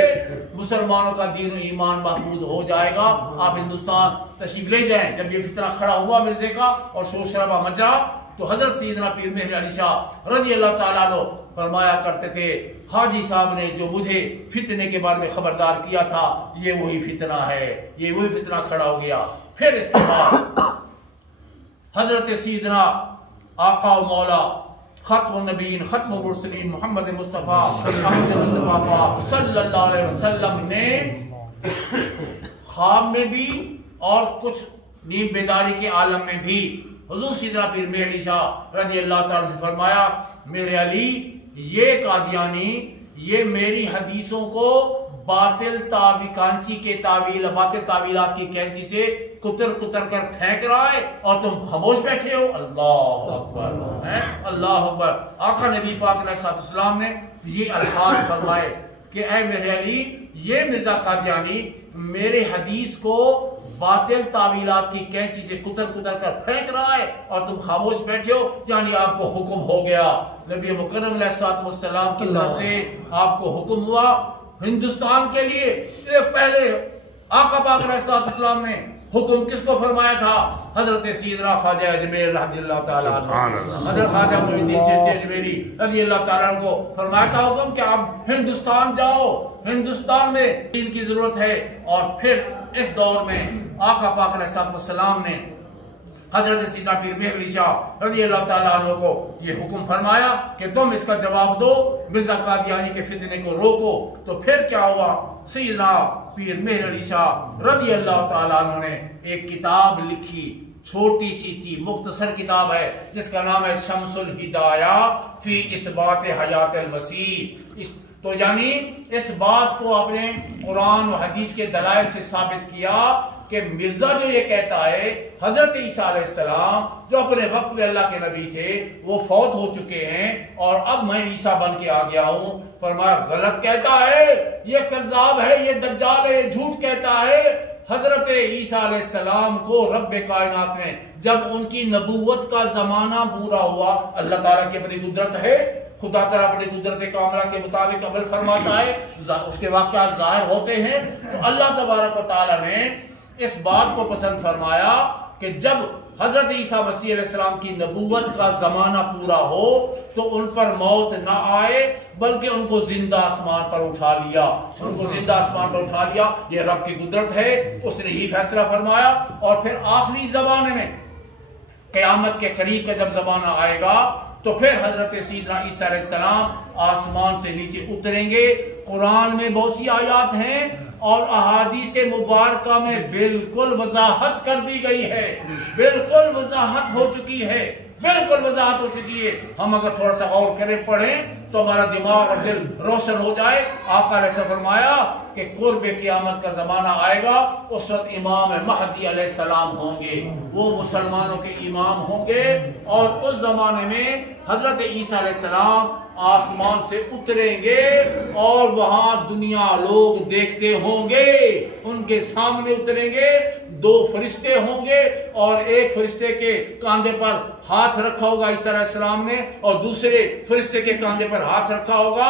مسلمانوں کا دین و ایمان محفوظ ہو جائے گا۔ آپ ہندوستان تشریف لے جائیں۔ جب یہ فتنہ کھڑا ہوا مرزے کا اور شور شرابہ مچا تو حضرت سیدنا پیر مہر علی شاہ رضی اللہ تعالیٰ عنہ فرمایا کرتے تھے، حاجی صاحب نے جو مجھے فتنے کے بارے میں خبردار کیا تھا یہ وہی فتنہ ہے، یہ وہی فتنہ کھڑا ہو گیا۔ پھر اس کے بعد حضرت سیدنا آقا و مولا ختم النبیین ختم المرسلین محمد مصطفیٰ احمد مصطفیٰ پاک صلی اللہ علیہ وسلم نے خواب میں بھی اور کچھ نیم بیداری کے عالم میں بھی حضور سیدنا پیر مہر علی شاہ رضی اللہ تعالیٰ سے فرمایا، میرے علی یہ قادیانی یہ میری حدیثوں کو باطل کانچی کے باطل تعویلات کی کینچی سے کتر کتر کر پھینک رہا ہے اور تم خاموش بیٹھے ہو۔ اللہ اکبر، اللہ اکبر۔ آقا نبی پاک علیہ السلام نے یہ الفاظ فرمائے کہ اے میرے علی یہ مرزا قادیانی میرے حدیث کو باطل تعویلات کی کینچی سے کتر کتر کر پھینک رہا ہے اور تم خاموش بیٹھے ہو، یعنی آپ کو حکم ہو گیا، نبی مکرم علیہ السلام کی طرف سے آپ کو حکم ہوا ہندوستان کے لیے۔ پہلے آقا پاک علیہ السلام نے حکم کس کو فرمایا تھا؟ حضرت سیدنا خواجہ اجمیر رضی اللہ تعالیٰ عنہ، حضرت خواجہ معین الدین چشتی اجمیری رضی اللہ تعالیٰ عنہ کو فرمایا تھا حکم کہ آپ ہندوستان جاؤ، ہندوستان میں دین کی ضرورت ہے۔ اور پھر اس دور میں آقا پاک علیہ السلام نے حضرت سیدنا پیر مہر علی شاہ رضی اللہ تعالیٰ عنہ کو یہ حکم فرمایا کہ تم اس کا جواب دو، مرزا قادیانی کے فتنے کو روکو۔ تو پھر کیا ہوا؟ سیدنا پیر مہر علی شاہ رضی اللہ تعالیٰ عنہ نے ایک کتاب لکھی، چھوٹی سی تھی، مختصر کتاب ہے، جس کا نام ہے شمس الہدایہ فی اثبات حیات المسیح۔ تو یعنی اس بات کو اپنے قرآن و حدیث کے دلائل سے ثابت کیا کہ مرزا جو یہ کہتا ہے حضرت عیسیٰ علیہ السلام جو اپنے وقت میں اللہ کے نبی تھے وہ فوت ہو چکے ہیں اور اب میں عیسیٰ بن کے آ گیا ہوں، فرمایا غلط کہتا ہے، یہ کذاب ہے، یہ دجال ہے، یہ جھوٹ کہتا ہے۔ حضرت عیسیٰ علیہ السلام کو رب کائنات نے جب ان کی نبوت کا زمانہ پورا ہوا، اللہ تعالیٰ کی اپنی قدرت ہے، خدا تعالیٰ اپنی قدرت کاملہ کے مطابق عمل فرماتا ہے، اس کے واقعات ظاہر ہوتے ہیں۔ تو اللہ تبارک و تعالیٰ نے اس بات کو پسند فرمایا کہ جب حضرت عیسیٰ مسیح علیہ السلام کی نبوت کا زمانہ پورا ہو تو ان پر موت نہ آئے بلکہ ان کو زندہ آسمان پر اٹھا لیا، ان کو زندہ آسمان پر اٹھا لیا۔ یہ رب کی قدرت ہے، اس نے ہی فیصلہ فرمایا۔ اور پھر آخری زمانے میں قیامت کے قریب کا جب زمانہ آئے گا تو پھر حضرت سیدنا عیسیٰ علیہ السلام آسمان سے نیچے اتریں گے۔ قرآن میں بہت سی آیات ہیں اور احادیث مبارکہ میں بالکل وضاحت کر دی گئی ہے، بالکل وضاحت ہو چکی ہے، بالکل وضاحت ہو چکی ہے۔ ہم اگر تھوڑا سا غور کریں پڑھیں تو ہمارا دماغ اور دل روشن ہو جائے۔ آقا علیہ السلام فرمایا کہ قرب قیامت کا زمانہ آئے گا، اس وقت امام مہدی علیہ السلام ہوں گے، وہ مسلمانوں کے امام ہوں گے، اور اس زمانے میں حضرت عیسیٰ علیہ السلام آسمان سے اتریں گے اور وہاں دنیا لوگ دیکھتے ہوں گے، ان کے سامنے اتریں گے، دو فرشتے ہوں گے اور ایک فرشتے کے کاندھے پر ہاتھ رکھا ہوگا عیسیٰ علیہ السلام نے اور دوسرے فرشتے کے کاندھے پر ہاتھ رکھا ہوگا،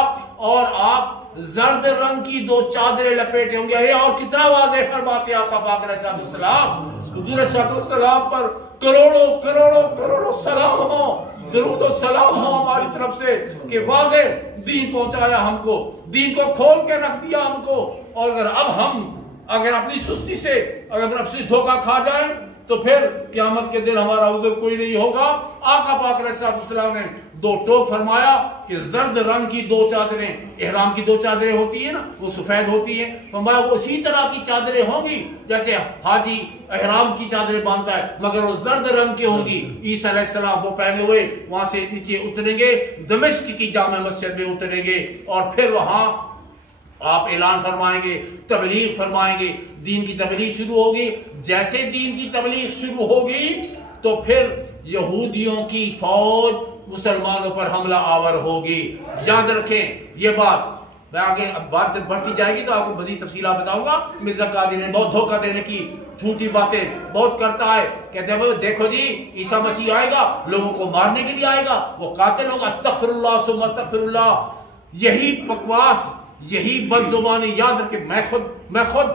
اور آپ زرد رنگ کی دو چادریں لپیٹے ہوں گے۔ ارے اور کتنا واضح فرماتے آقا پاک علیہ السلام، حضور صلی اللہ علیہ وسلم پر کروڑوں کروڑوں کروڑوں سلام ہوں، درود و سلام ہو ہماری طرف سے کہ واضح دین پہنچایا ہم کو، دین کو کھول کے رکھ دیا ہم کو۔ اور اگر اب ہم اپنی سستی سے اگر اپنی دھوکہ کھا جائیں تو پھر قیامت کے دن ہمارا عذر کوئی نہیں ہوگا۔ آقا پاک علیہ السلام نے دو ٹوک فرمایا کہ زرد رنگ کی دو چادریں، احرام کی دو چادریں ہوتی ہیں نا، وہ سفید ہوتی ہیں، فرمایا وہ اسی طرح کی چادریں ہوں گی جیسے حاجی احرام کی چادریں باندھتا ہے، مگر وہ زرد رنگ کی ہوں گی۔ عیسیٰ علیہ السلام وہ پہنے ہوئے وہاں سے نیچے اتریں گے، دمشق کی جامع مسجد میں اتریں گے، اور پھر وہاں آپ اعلان فرمائیں گے، تبلیغ فرمائیں گے، دین کی تبلیغ شروع ہوگی۔ جیسے دین کی تبلیغ شروع ہوگی تو پھر یہودیوں کی فوج مسلمانوں پر حملہ آور ہوگی۔ یاد رکھیں یہ بات، میں آگے اب بات جب بڑھتی جائے گی تو آپ کو مزید تفصیلات بتاؤں گا۔ مرزا قادری نے بہت دھوکہ دینے کی جھوٹی باتیں بہت کرتا ہے، کہتے ہیں دیکھو جی عیسیٰ مسیح آئے گا، لوگوں کو مارنے کے لیے آئے گا، وہ قاتل ہوگا، استغفر اللہ ثم استغفر اللہ۔ یہی بکواس، یہی بد زبانی یاد رکھے۔ میں خود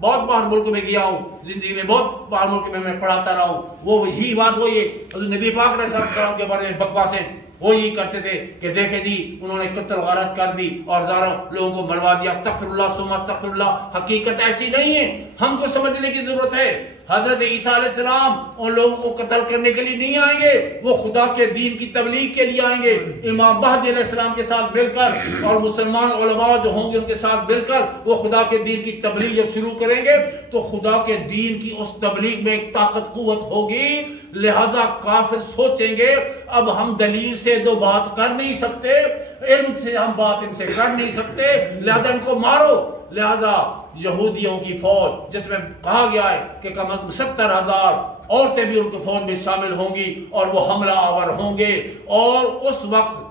بہت باہر ملک میں گیا ہوں، زندگی میں بہت باہر ملک میں پڑھاتا رہا ہوں، وہی بات وہ یہ حضرت نبی پاک علیہ السلام کے بارے میں بکواسیں وہ یہی کرتے تھے کہ دیکھیں جی انہوں نے قتل غارت کر دی اور ہزاروں لوگوں کو مروا دیا، استغفر اللہ ثم استغفر اللہ۔ حقیقت ایسی نہیں ہے، ہم کو سمجھنے کی ضرورت ہے۔ حضرت عیسیٰ علیہ السلام ان لوگوں کو قتل کرنے کے لیے نہیں آئیں گے، وہ خدا کے دین کی تبلیغ کے لیے آئیں گے، امام مہدی علیہ السلام کے ساتھ مل کر اور مسلمان علماء جو ہوں گے ان کے ساتھ مل کر وہ خدا کے دین کی تبلیغ جب شروع کریں گے تو خدا کے دین کی اس تبلیغ میں ایک طاقت قوت ہوگی۔ لہذا کافر سوچیں گے اب ہم دلیل سے دو بات کر نہیں سکتے، علم سے ہم بات ان سے کر نہیں سکتے، لہذا ان کو مارو۔ لہذا یہودیوں کی فوج جس میں کہا گیا ہے کہ کم از کم 70,000 عورتیں بھی ان کی فوج میں شامل ہوں گی اور وہ حملہ آور ہوں گے، اور اس وقت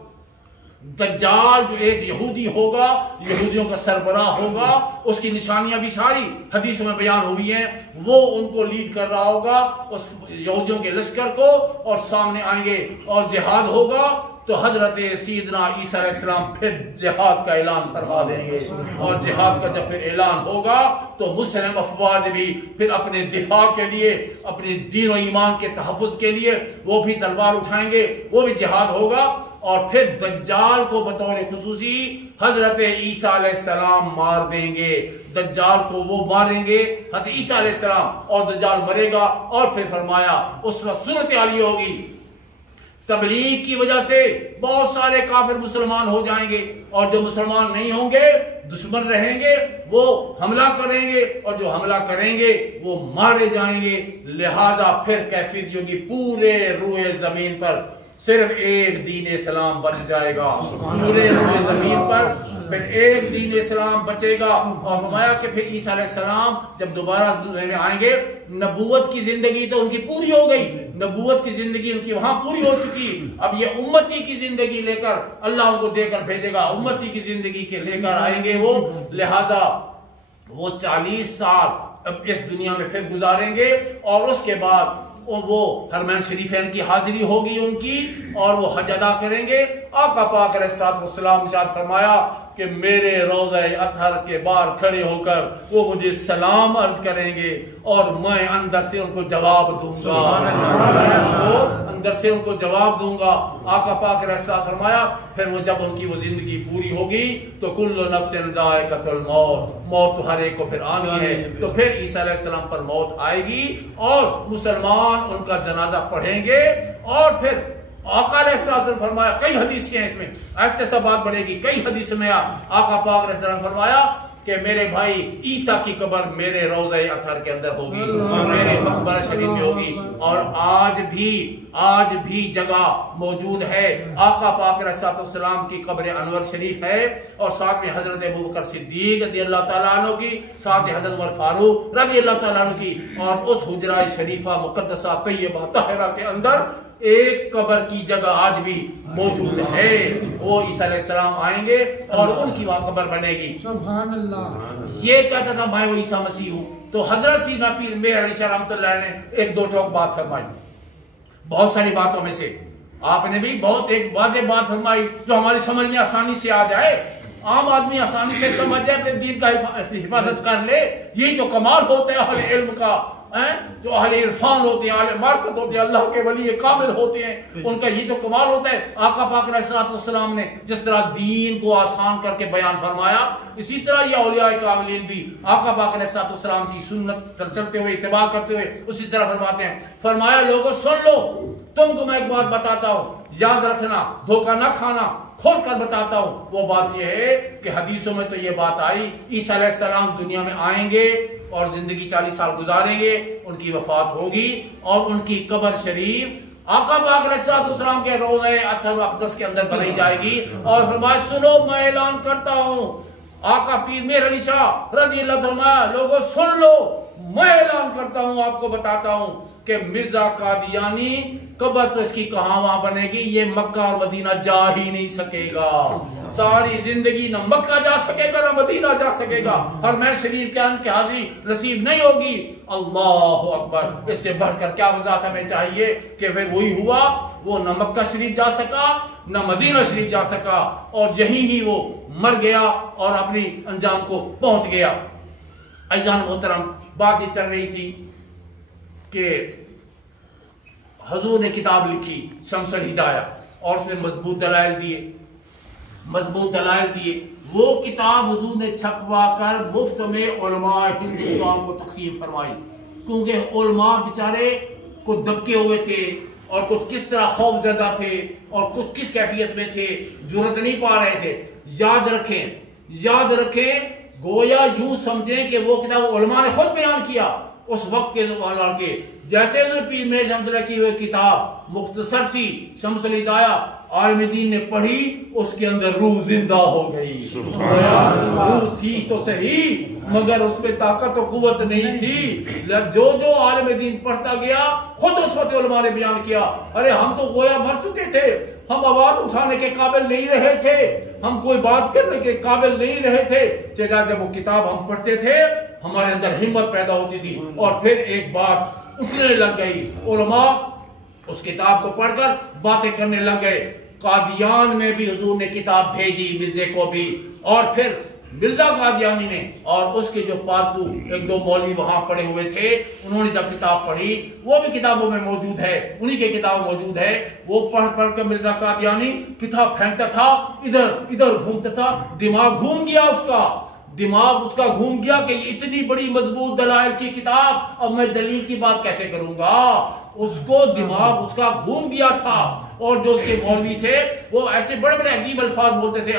دجال جو ایک یہودی ہوگا، یہودیوں کا سربراہ ہوگا، اس کی نشانیاں بھی ساری حدیثوں میں بیان ہوئی ہیں، وہ ان کو لیڈ کر رہا ہوگا اس یہودیوں کے لشکر کو، اور سامنے آئیں گے اور جہاد ہوگا۔ تو حضرت سیدنا عیسیٰ علیہ السلام پھر جہاد کا اعلان فرما دیں گے، اور جہاد کا جب پھر اعلان ہوگا تو مسلم افواج بھی پھر اپنے دفاع کے لیے، اپنے دین و ایمان کے تحفظ کے لیے وہ بھی تلوار اٹھائیں گے، وہ بھی جہاد ہوگا، اور پھر دجال کو بطور خصوصی حضرت عیسیٰ علیہ السلام مار دیں گے۔ دجال کو وہ ماریں گے حضرت عیسیٰ علیہ السلام، اور دجال مرے گا، اور پھر فرمایا اس وقت صورتحال یہ ہوگی تبلیغ کی وجہ سے بہت سارے کافر مسلمان ہو جائیں گے، اور جو مسلمان نہیں ہوں گے دشمن رہیں گے وہ حملہ کریں گے، اور جو حملہ کریں گے وہ مارے جائیں گے۔ لہذا پھر کیفیت ہوگی پورے روئے زمین پر صرف ایک دین اسلام بچ جائے گا، پورے روئے زمین پر پھر ایک دین اسلام بچے گا۔ اور فرمایا کہ پھر عیسیٰ علیہ السلام جب دوبارہ دنیا میں آئیں گے، نبوت کی زندگی تو ان کی پوری ہو گئی، نبوت کی زندگی ان کی وہاں پوری ہو چکی، اب یہ امتی کی زندگی لے کر اللہ ان کو دے کر بھیجے گا، امتی کی زندگی کے لے کر آئیں گے وہ۔ لہذا وہ 40 سال اب اس دنیا میں پھر گزاریں گے، اور اس کے بعد وہ حرمین شریفین کی حاضری ہوگی ان کی، اور وہ حج ادا کریں گے۔ آقا پاک علیہ السلام ارشاد فرمایا کہ میرے روضہ اطہر کے باہر کھڑے ہو کر وہ مجھے سلام عرض کریں گے، اور میں اندر سے ان کو جواب دوں گا، میں اندر سے ان کو جواب دوں گا۔ آقا پاک علیہ السلام فرمایا پھر وہ جب ان کی وہ زندگی پوری ہوگی تو کل نفس ذائقۃ الموت، موت تو ہر ایک کو پھر آنی ہے، تو پھر عیسیٰ علیہ السلام پر موت آئے گی، اور مسلمان ان کا جنازہ پڑھیں گے، اور پھر آقا علیہ السلام نے فرمایا، کئی حدیث ہیں اس میں، ایسے ایسا بات بڑھے گی، کئی حدیث میں آقا پاک علیہ السلام نے فرمایا کہ میرے بھائی عیسیٰ کی قبر میرے روضہ اطہر کے اندر ہوگی، میرے مقبرہ شریف میں ہوگی، اور آج بھی جگہ موجود ہے۔ آقا پاک علیہ السلام کی قبر انور شریف ہے، اور ساتھ میں حضرت ابوبکر صدیق رضی اللہ تعالیٰ عنہ کی، ساتھ میں حضرت عمر فاروق رضی اللہ تعالیٰ عنہ کی، اور اس حجرہ شریفہ مقدسہ طیبہ طاہرہ کے اندر ایک قبر کی جگہ آج بھی موجود ہے۔ وہ عیسیٰ علیہ السلام آئیں گے اور ان کی وہاں قبر بنے گی۔ سبحان اللہ۔ یہ کہتا تھا میں وہ عیسیٰ مسیح ہوں، تو حضرت سیدنا پیر میر علی شاہ رحمۃ اللہ نے ایک دو ٹوک بات فرمائی، بہت ساری باتوں میں سے آپ نے بھی بہت ایک واضح بات فرمائی جو ہماری سمجھ میں آسانی سے آ جائے، عام آدمی آسانی سے سمجھ جائے، اپنے دین کا حفاظت کر لے۔ یہ تو کمال ہوتا ہے اہل علم کا جو اہل عرفان ہوتے ہیں، اہل معرفت ہوتے ہیں، اللہ کے ولی کامل ہوتے ہیں، ان کا یہ تو کمال ہوتا ہے۔ آقا پاک علیہ السلام نے جس طرح دین کو آسان کر کے بیان فرمایا، اسی طرح یہ اولیاء کاملین بھی آقا پاک علیہ السلام کی سنت پر چلتے ہوئے، اتباع کرتے ہوئے اسی طرح فرماتے ہیں۔ فرمایا لوگوں سن لو، تم کو میں ایک بات بتاتا ہوں، یاد رکھنا، دھوکہ نہ کھانا، کھول کر بتاتا ہوں۔ وہ بات یہ ہے کہ حدیثوں میں تو یہ بات آئی، عیسیٰ علیہ السلام دنیا میں آئیں گے اور زندگی 40 سال گزاریں گے، ان کی وفات ہوگی اور ان کی قبر شریف آقا پاک علیہ السلام کے روضہ اطہر و اقدس کے اندر بنائی جائے گی۔ اور فرمایا سنو میں اعلان کرتا ہوں، آقا پیر میر علی شاہ رضی اللہ عنہ، لوگوں سن لو، میں اعلان کرتا ہوں، آپ کو بتاتا ہوں کہ مرزا قادیانی قبر تو اس کی کہاں وہاں بنے گی، یہ مکہ اور مدینہ جا ہی نہیں سکے گا، ساری زندگی نہ مکہ جا سکے گا نہ مدینہ جا سکے گا، اور میں شریف کے ان کی حاضری نصیب نہیں ہوگی۔ اللہ اکبر، اس سے بڑھ کر کیا وضاحت ہمیں چاہیے کہ وہی ہوا، وہ نہ مکہ شریف جا سکا نہ مدینہ شریف جا سکا، اور یہیں ہی وہ مر گیا اور اپنی انجام کو پہنچ گیا۔ عزیزان محترم، بات یہ چل رہی تھی کہ حضور نے کتاب لکھی شمس الہدایہ، اور اس میں مضبوط دلائل دیے، وہ کتاب حضور نے چھپوا کر مفت میں علماء ہندوستان کو تقسیم فرمائی، کیونکہ علماء بیچارے کو دبکے ہوئے تھے، اور کچھ کس طرح خوف زدہ تھے، اور کچھ کس کیفیت میں تھے، جرأت نہیں پا رہے تھے۔ یاد رکھیں، گویا یوں سمجھیں کہ وہ کتاب علماء نے خود بیان کیا اس وقت کے زمانے کے، جیسے پیر میر شمس اللہ کی وہ کتاب مختصر سی شمس الہدایہ عالم دین نے پڑھی، اس کے اندر روح زندہ ہو گئی۔ روح تھی تو صحیح، مگر اس میں طاقت و قوت نہیں تھی۔ جو عالم دین پڑھتا گیا، خود اس وقت علماء نے بیان کیا، ارے ہم تو گویا مر چکے تھے، ہم آواز اٹھانے کے قابل نہیں رہے تھے، ہم کوئی بات کرنے کے قابل نہیں رہے تھے۔ جب وہ کتاب ہم پڑھتے تھے، ہمارے اندر ہمت پیدا ہوتی تھی، اور پھر ایک بات اٹھنے لگ گئی، علماء اس کتاب کو پڑھ کر باتیں کرنے لگ گئے۔ قادیان میں بھی حضور نے کتاب بھیجی مرزے کو بھی، اور پھر مرزا قادیانی نے اور اس کے جو پالتو ایک دو مولوی وہاں پڑے ہوئے تھے، انہوں نے جب کتاب پڑھی، وہ بھی کتابوں میں موجود ہے، انہی کے کتاب موجود ہے، وہ پڑھ کر مرزا قادیانی کتاب پھینکتا تھا، ادھر گھومتا تھا، دماغ گھوم گیا اس کا گھوم گیا کہ اتنی بڑی مضبوط دلائل کی کتاب، اب میں دلیل کی بات کیسے کروں گا؟ اس کو دماغ اس کا گھوم گیا تھا، اور جو اس کے مولوی تھے وہ ایسے بڑے بڑے عجیب الفاظ بولتے تھے،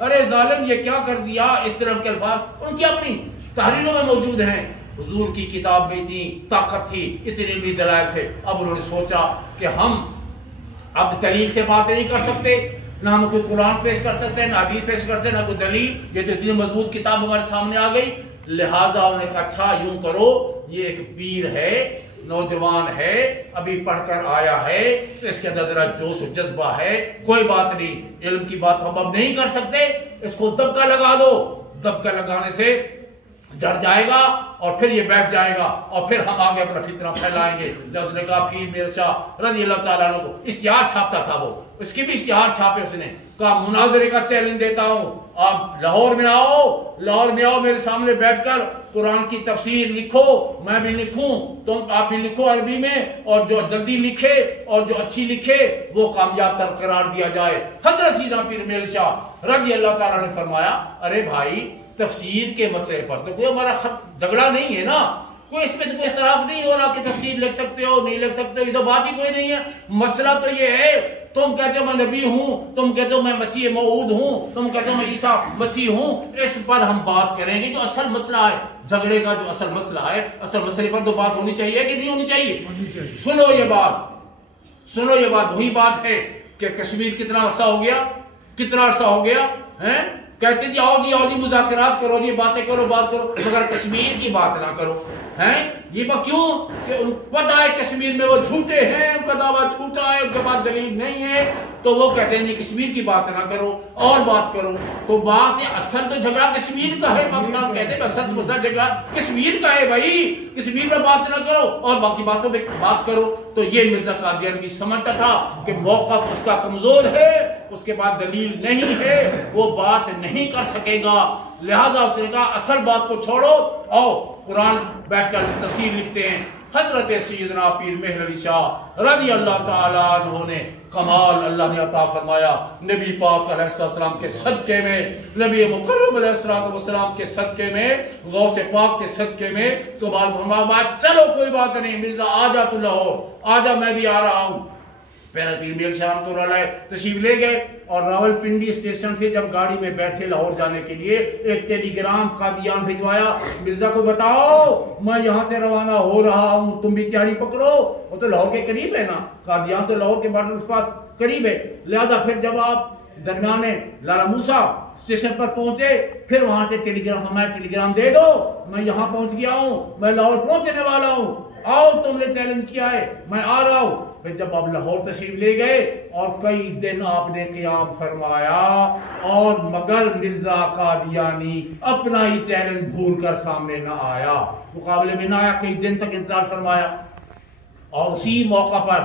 ارے ظالم یہ کیا کر دیا، اس طرح کے الفاظ ان کی اپنی تحریروں میں موجود ہیں۔ حضور کی کتاب میں تھی، طاقت تھی، اتنے بھی دلائل تھے۔ اب انہوں نے سوچا کہ ہم اب دلیل سے باتیں نہیں کر سکتے، نہ ہم کوئی قرآن پیش کر سکتے ہیں، نہ حدیث پیش کر سکتے ہیں، نہ کوئی دلیل، یہ تو اتنی مضبوط کتاب ہمارے سامنے آ گئی۔ لہٰذا انہوں نے کہا اچھا یوں کرو، یہ ایک پیر ہے، نوجوان ہے، ابھی پڑھ کر آیا ہے، تو اس کے اندر ذرا جوش و جذبہ ہے، کوئی بات نہیں، علم کی بات ہم اب نہیں کر سکتے، اس کو دبکا لگا دو، دبکا لگانے سے ڈر جائے گا اور پھر یہ بیٹھ جائے گا، اور پھر ہم آگے اپنا فتنہ پھیلائیں گے۔ اس نے کہا پیر میر شاہ رضی اللہ تعالیٰ عنہ کو اشتہار چھاپتا تھا، وہ اس کی بھی اشتہار چھاپے، اس نے کہا مناظرے کا چیلنج دیتا ہوں، آپ لاہور میں آؤ میرے سامنے بیٹھ کر قرآن کی تفسیر لکھو، میں بھی لکھوں، تم آپ بھی لکھو عربی میں، اور جو جلدی لکھے اور جو اچھی لکھے وہ کامیاب تر قرار دیا جائے۔ حضرت سیدنا پیر میر شاہ رضی اللہ تعالیٰ نے فرمایا ارے بھائی، تفسیر کے مسئلے پر تو کوئی ہمارا جھگڑا نہیں ہے نا، کوئی اس میں تو کوئی اختلاف نہیں ہو رہا کہ تفسیر لکھ سکتے ہو نہیں لکھ سکتے ہو، یہ تو بات ہی کوئی نہیں ہے۔ مسئلہ تو یہ ہے، تم کہتے ہو میں نبی ہوں، تم کہتے ہو میں مسیح موعود ہوں، تم کہتے ہو میں عیسیٰ مسیح ہوں، اس پر ہم بات کریں گے۔ جو اصل مسئلہ ہے جھگڑے کا، جو اصل مسئلہ ہے، اصل مسئلے پر تو بات ہونی چاہیے کہ نہیں ہونی چاہیے؟ سنو یہ بات وہی بات ہے کہ کشمیر کتنا عرصہ ہو گیا کہتے جی آؤ جی مذاکرات کرو جی، باتیں کرو، بات کرو، مگر کشمیر کی بات نہ کرو، یہ بات کیوں؟ کہ ان پتہ ہے کشمیر میں وہ جھوٹے ہیں، ان کا دعویٰ جھوٹا ہے، ان کے پاس دلیل نہیں ہے، تو وہ کہتے ہیں جی کشمیر کی بات نہ کرو اور بات کرو۔ تو بات ہے اصل تو جھگڑا کشمیر کا ہے، پاکستان کہتے ہیں اصل مسئلہ جھگڑا کشمیر کا ہے بھائی، کشمیر میں بات نہ کرو اور باقی باتوں میں بات کرو۔ تو یہ مرزا قادیانی بھی سمجھتا تھا کہ موقف اس کا کمزور ہے، اس کے بعد دلیل نہیں ہے، وہ بات نہیں کر سکے گا، لہٰذا اس نے کہا اصل بات کو چھوڑو، آؤ قرآن بیٹھ کر تفسیر لکھتے ہیں۔ حضرت سیدنا پیر مہر علی شاہ رضی اللہ تعالیٰ عنہ نے کمال اللہ نے عطا فرمایا، نبی پاک علیہ السلام کے صدقے میں، نبی مکرم علیہ السلام کے صدقے میں، غوث پاک کے صدقے میں کمال فرمایا۔ چلو کوئی بات نہیں مرزا، آجا تو لاہور، آجا میں بھی آ رہا ہوں۔ پہلا پیر مہر شام کو رلائے تشریف لے گئے اور راول پنڈی اسٹیشن سے جب گاڑی میں بیٹھے لاہور جانے کے لیے ایک ٹیلی گرام قادیان بھجوایا، مرزا کو بتاؤ میں یہاں سے روانہ ہو رہا ہوں، تم بھی تیاری پکڑو۔ وہ تو لاہور کے قریب ہے نا، قادیان تو لاہور کے بارڈر کے پاس قریب ہے، لہذا پھر جب آپ درمیان میں لالا موسیٰ اسٹیشن پر پہنچے، پھر وہاں سے ٹیلی گرام، ہمیں ٹیلی گرام دے دو، میں یہاں پہنچ گیا ہوں، میں لاہور پہنچنے والا ہوں، آؤ تم نے چیلنج کیا ہے میں آ رہا ہوں۔ پھر جب آپ لاہور تشریف لے گئے اور کئی دن آپ نے قیام فرمایا، اور مگر مرزا قادیانی اپنا ہی چیلنج بھول کر سامنے نہ آیا، مقابلے میں نہ آیا، کئی دن تک انتظار فرمایا۔ اور اسی موقع پر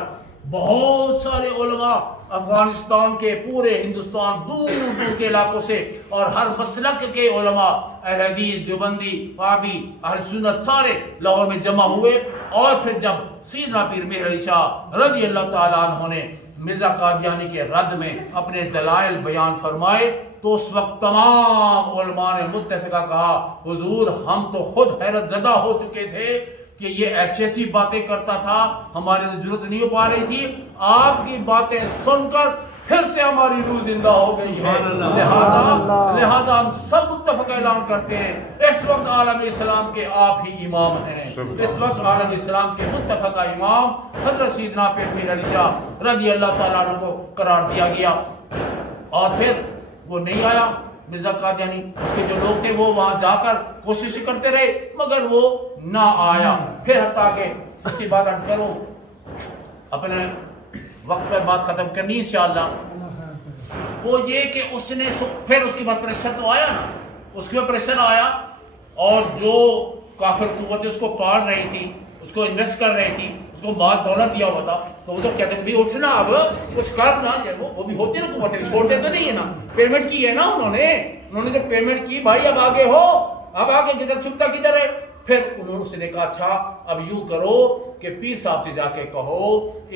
بہت سارے علماء افغانستان کے، پورے ہندوستان، دور دور کے علاقوں سے اور ہر مسلک کے علماء، اہل حدیث، دیوبندی، وہابی، اہل سنت، سارے لاہور میں جمع ہوئے۔ اور پھر جب سیدنا پیر مہر علی شاہ رضی اللہ تعالیٰ عنہ نے مرزا قادیانی کے رد میں اپنے دلائل بیان فرمائے تو اس وقت تمام علماء نے متفقہ کہا، حضور ہم تو خود حیرت زدہ ہو چکے تھے کہ یہ ایسی ایسی باتیں کرتا تھا، ہماری ضرورت نہیں ہو پا رہی تھی، آپ کی باتیں سن کر پھر سے ہماری روح زندہ ہو گئی ہے۔ لہذا ہم سب متفق اعلان کرتے ہیں اس وقت عالم اسلام کے آپ ہی امام ہیں، اس وقت عالم اسلام کے متفقہ امام حضرت سیدنا پیر مہر علی شاہ رضی اللہ تعالیٰ عنہ کو قرار دیا گیا۔ اور پھر وہ نہیں آیا مرزا قادیانی، اس کے جو لوگ تھے وہ وہاں جا کر کوشش کرتے رہے مگر وہ نہ آیا۔ پھر حتیٰ کہ اسی بات عرض کروں، اپنے وقت پر بات ختم کرنی انشاءاللہ، وہ یہ کہ اس نے پھر اس کے بعد پریشر تو آیا نا، اس کے بعد پریشر آیا اور جو کافر قوت اس کو پاڑ رہی تھی، اس کو انویسٹ کر رہی تھی، اس کو بات دولت دیا ہوا تھا، تو وہ تو کہتے ہیں بھی اٹھنا اب کچھ کرنا، وہ بھی ہوتی نا قوتیں، چھوڑتے تو نہیں ہے نا، پیمنٹ کی ہے نا انہوں نے جب پیمنٹ کی، بھائی اب آگے ہو، اب آگے جدھر چھپتا کدھر ہے۔ پھر اس نے کہا اچھا اب یوں کرو کہ پیر صاحب سے جا کے کہو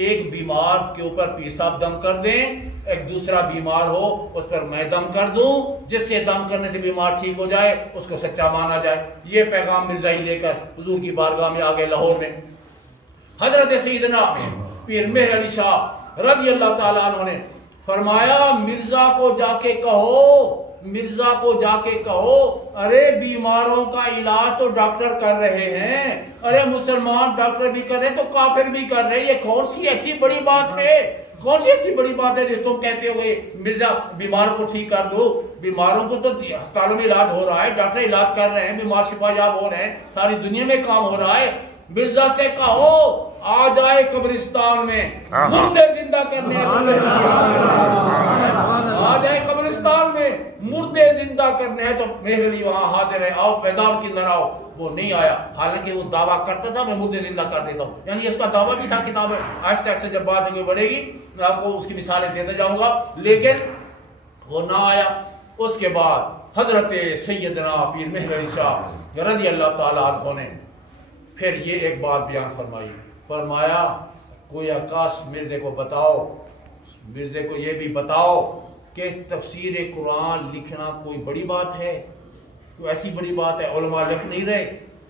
ایک بیمار کے اوپر پیر صاحب دم کر دیں، ایک دوسرا بیمار ہو اس پر میں دم کر دوں، جس سے دم کرنے سے بیمار ٹھیک ہو جائے اس کو سچا مانا جائے۔ یہ پیغام مرزائی لے کر حضور کی بارگاہ میں آگے لاہور میں حضرت سیدنا پیر مہر علی شاہ رضی اللہ تعالیٰ عنہ نے فرمایا مرزا کو جا کے کہو، مرزا کو جا کے کہو ارے بیماروں کا علاج تو ڈاکٹر کر رہے ہیں، ارے مسلمان ڈاکٹر بھی کر رہے تو کافر بھی کر رہے، یہ کون سی ایسی بڑی بات ہے، کون سی ایسی بڑی بات ہے جو تم کہتے ہو گے مرزا بیماروں کو ٹھیک کر دو؟ بیماروں کو تو ہسپتالوں میں علاج ہو رہا ہے، ڈاکٹر علاج کر رہے ہیں، بیمار شفا یاب ہو رہے ہیں، ساری دنیا میں کام ہو رہا ہے۔ مرزا سے کہو آ جائے قبرستان میں مردے زندہ کرنے، آ جائے قبرستان میں مردے زندہ کرنے ہیں تو مہر علی وہاں حاضر ہے، آؤ میدان کی اندر آؤ۔ وہ نہیں آیا، حالانکہ وہ دعویٰ کرتا تھا میں مردے زندہ کر دیتا ہوں، یعنی اس کا دعویٰ بھی تھا۔ کتاب آہستہ آہستہ جب بات آگے بڑھے گی میں آپ کو اس کی مثالیں دیتا جاؤں گا، لیکن وہ نہ آیا۔ اس کے بعد حضرت سیدنا پیر مہر علی شاہ رضی اللہ تعالیٰ عنہ نے پھر یہ ایک بات بیان فرمائی، فرمایا کوئی آکاش مرزے کو بتاؤ، مرزے کو یہ بھی بتاؤ کہ تفسیر قرآن لکھنا کوئی بڑی بات ہے، کوئی ایسی بڑی بات ہے؟ علماء لکھ نہیں رہے،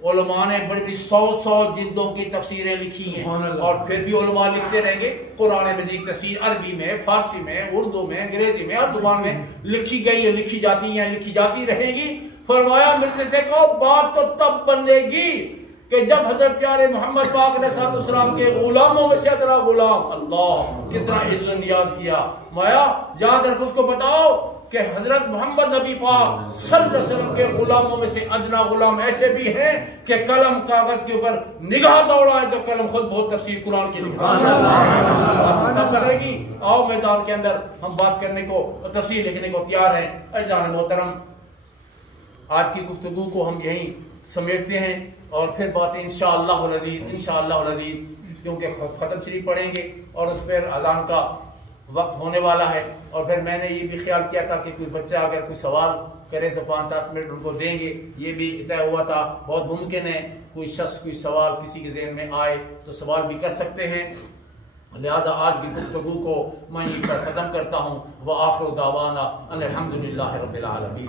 علماء نے بڑی بڑی 100 جلدوں کی تفسیریں لکھی ہیں اور پھر بھی علماء لکھتے رہیں گے۔ قرآن مجید تفسیر عربی میں، فارسی میں، اردو میں، انگریزی میں، ہر زبان میں لکھی گئی ہے، لکھی جاتی ہیں، لکھی جاتی رہیں گی۔ فرمایا مرزے سے کہو بات تو تب بنے گی کہ جب حضرت پیارے محمد پاک علیہ السلام کے غلاموں میں سے ادنا غلام، اللہ کتنا عز و نیاز کیا، مایا یاد رکھ، اس کو بتاؤ کہ حضرت محمد نبی پاک صلی اللہ علیہ وسلم کے غلاموں میں سے ادنا غلام ایسے بھی ہیں کہ قلم کاغذ کے اوپر نگاہ دوڑا ہے تو قلم خود بہت تفسیر قرآن کی لکھا تب کرے گی۔ آؤ میدان کے اندر ہم بات کرنے کو، تفسیر لکھنے کو تیار ہیں۔ عزیزان محترم، آج کی گفتگو کو ہم یہیں سمیٹتے ہیں اور پھر باتیں انشاءاللہ العزیز کیونکہ ختم شریف پڑھیں گے اور اس پر اذان کا وقت ہونے والا ہے، اور پھر میں نے یہ بھی خیال کیا تھا کہ کوئی بچہ اگر کوئی سوال کریں تو 5-10 منٹ ان کو دیں گے، یہ بھی طے ہوا تھا۔ بہت ممکن ہے کوئی شخص کوئی سوال کسی کے ذہن میں آئے تو سوال بھی کر سکتے ہیں، لہذا آج کی گفتگو کو میں یہیں پر ختم کرتا ہوں۔ وآخر دعوانا ان الحمدللہ رب العالمین۔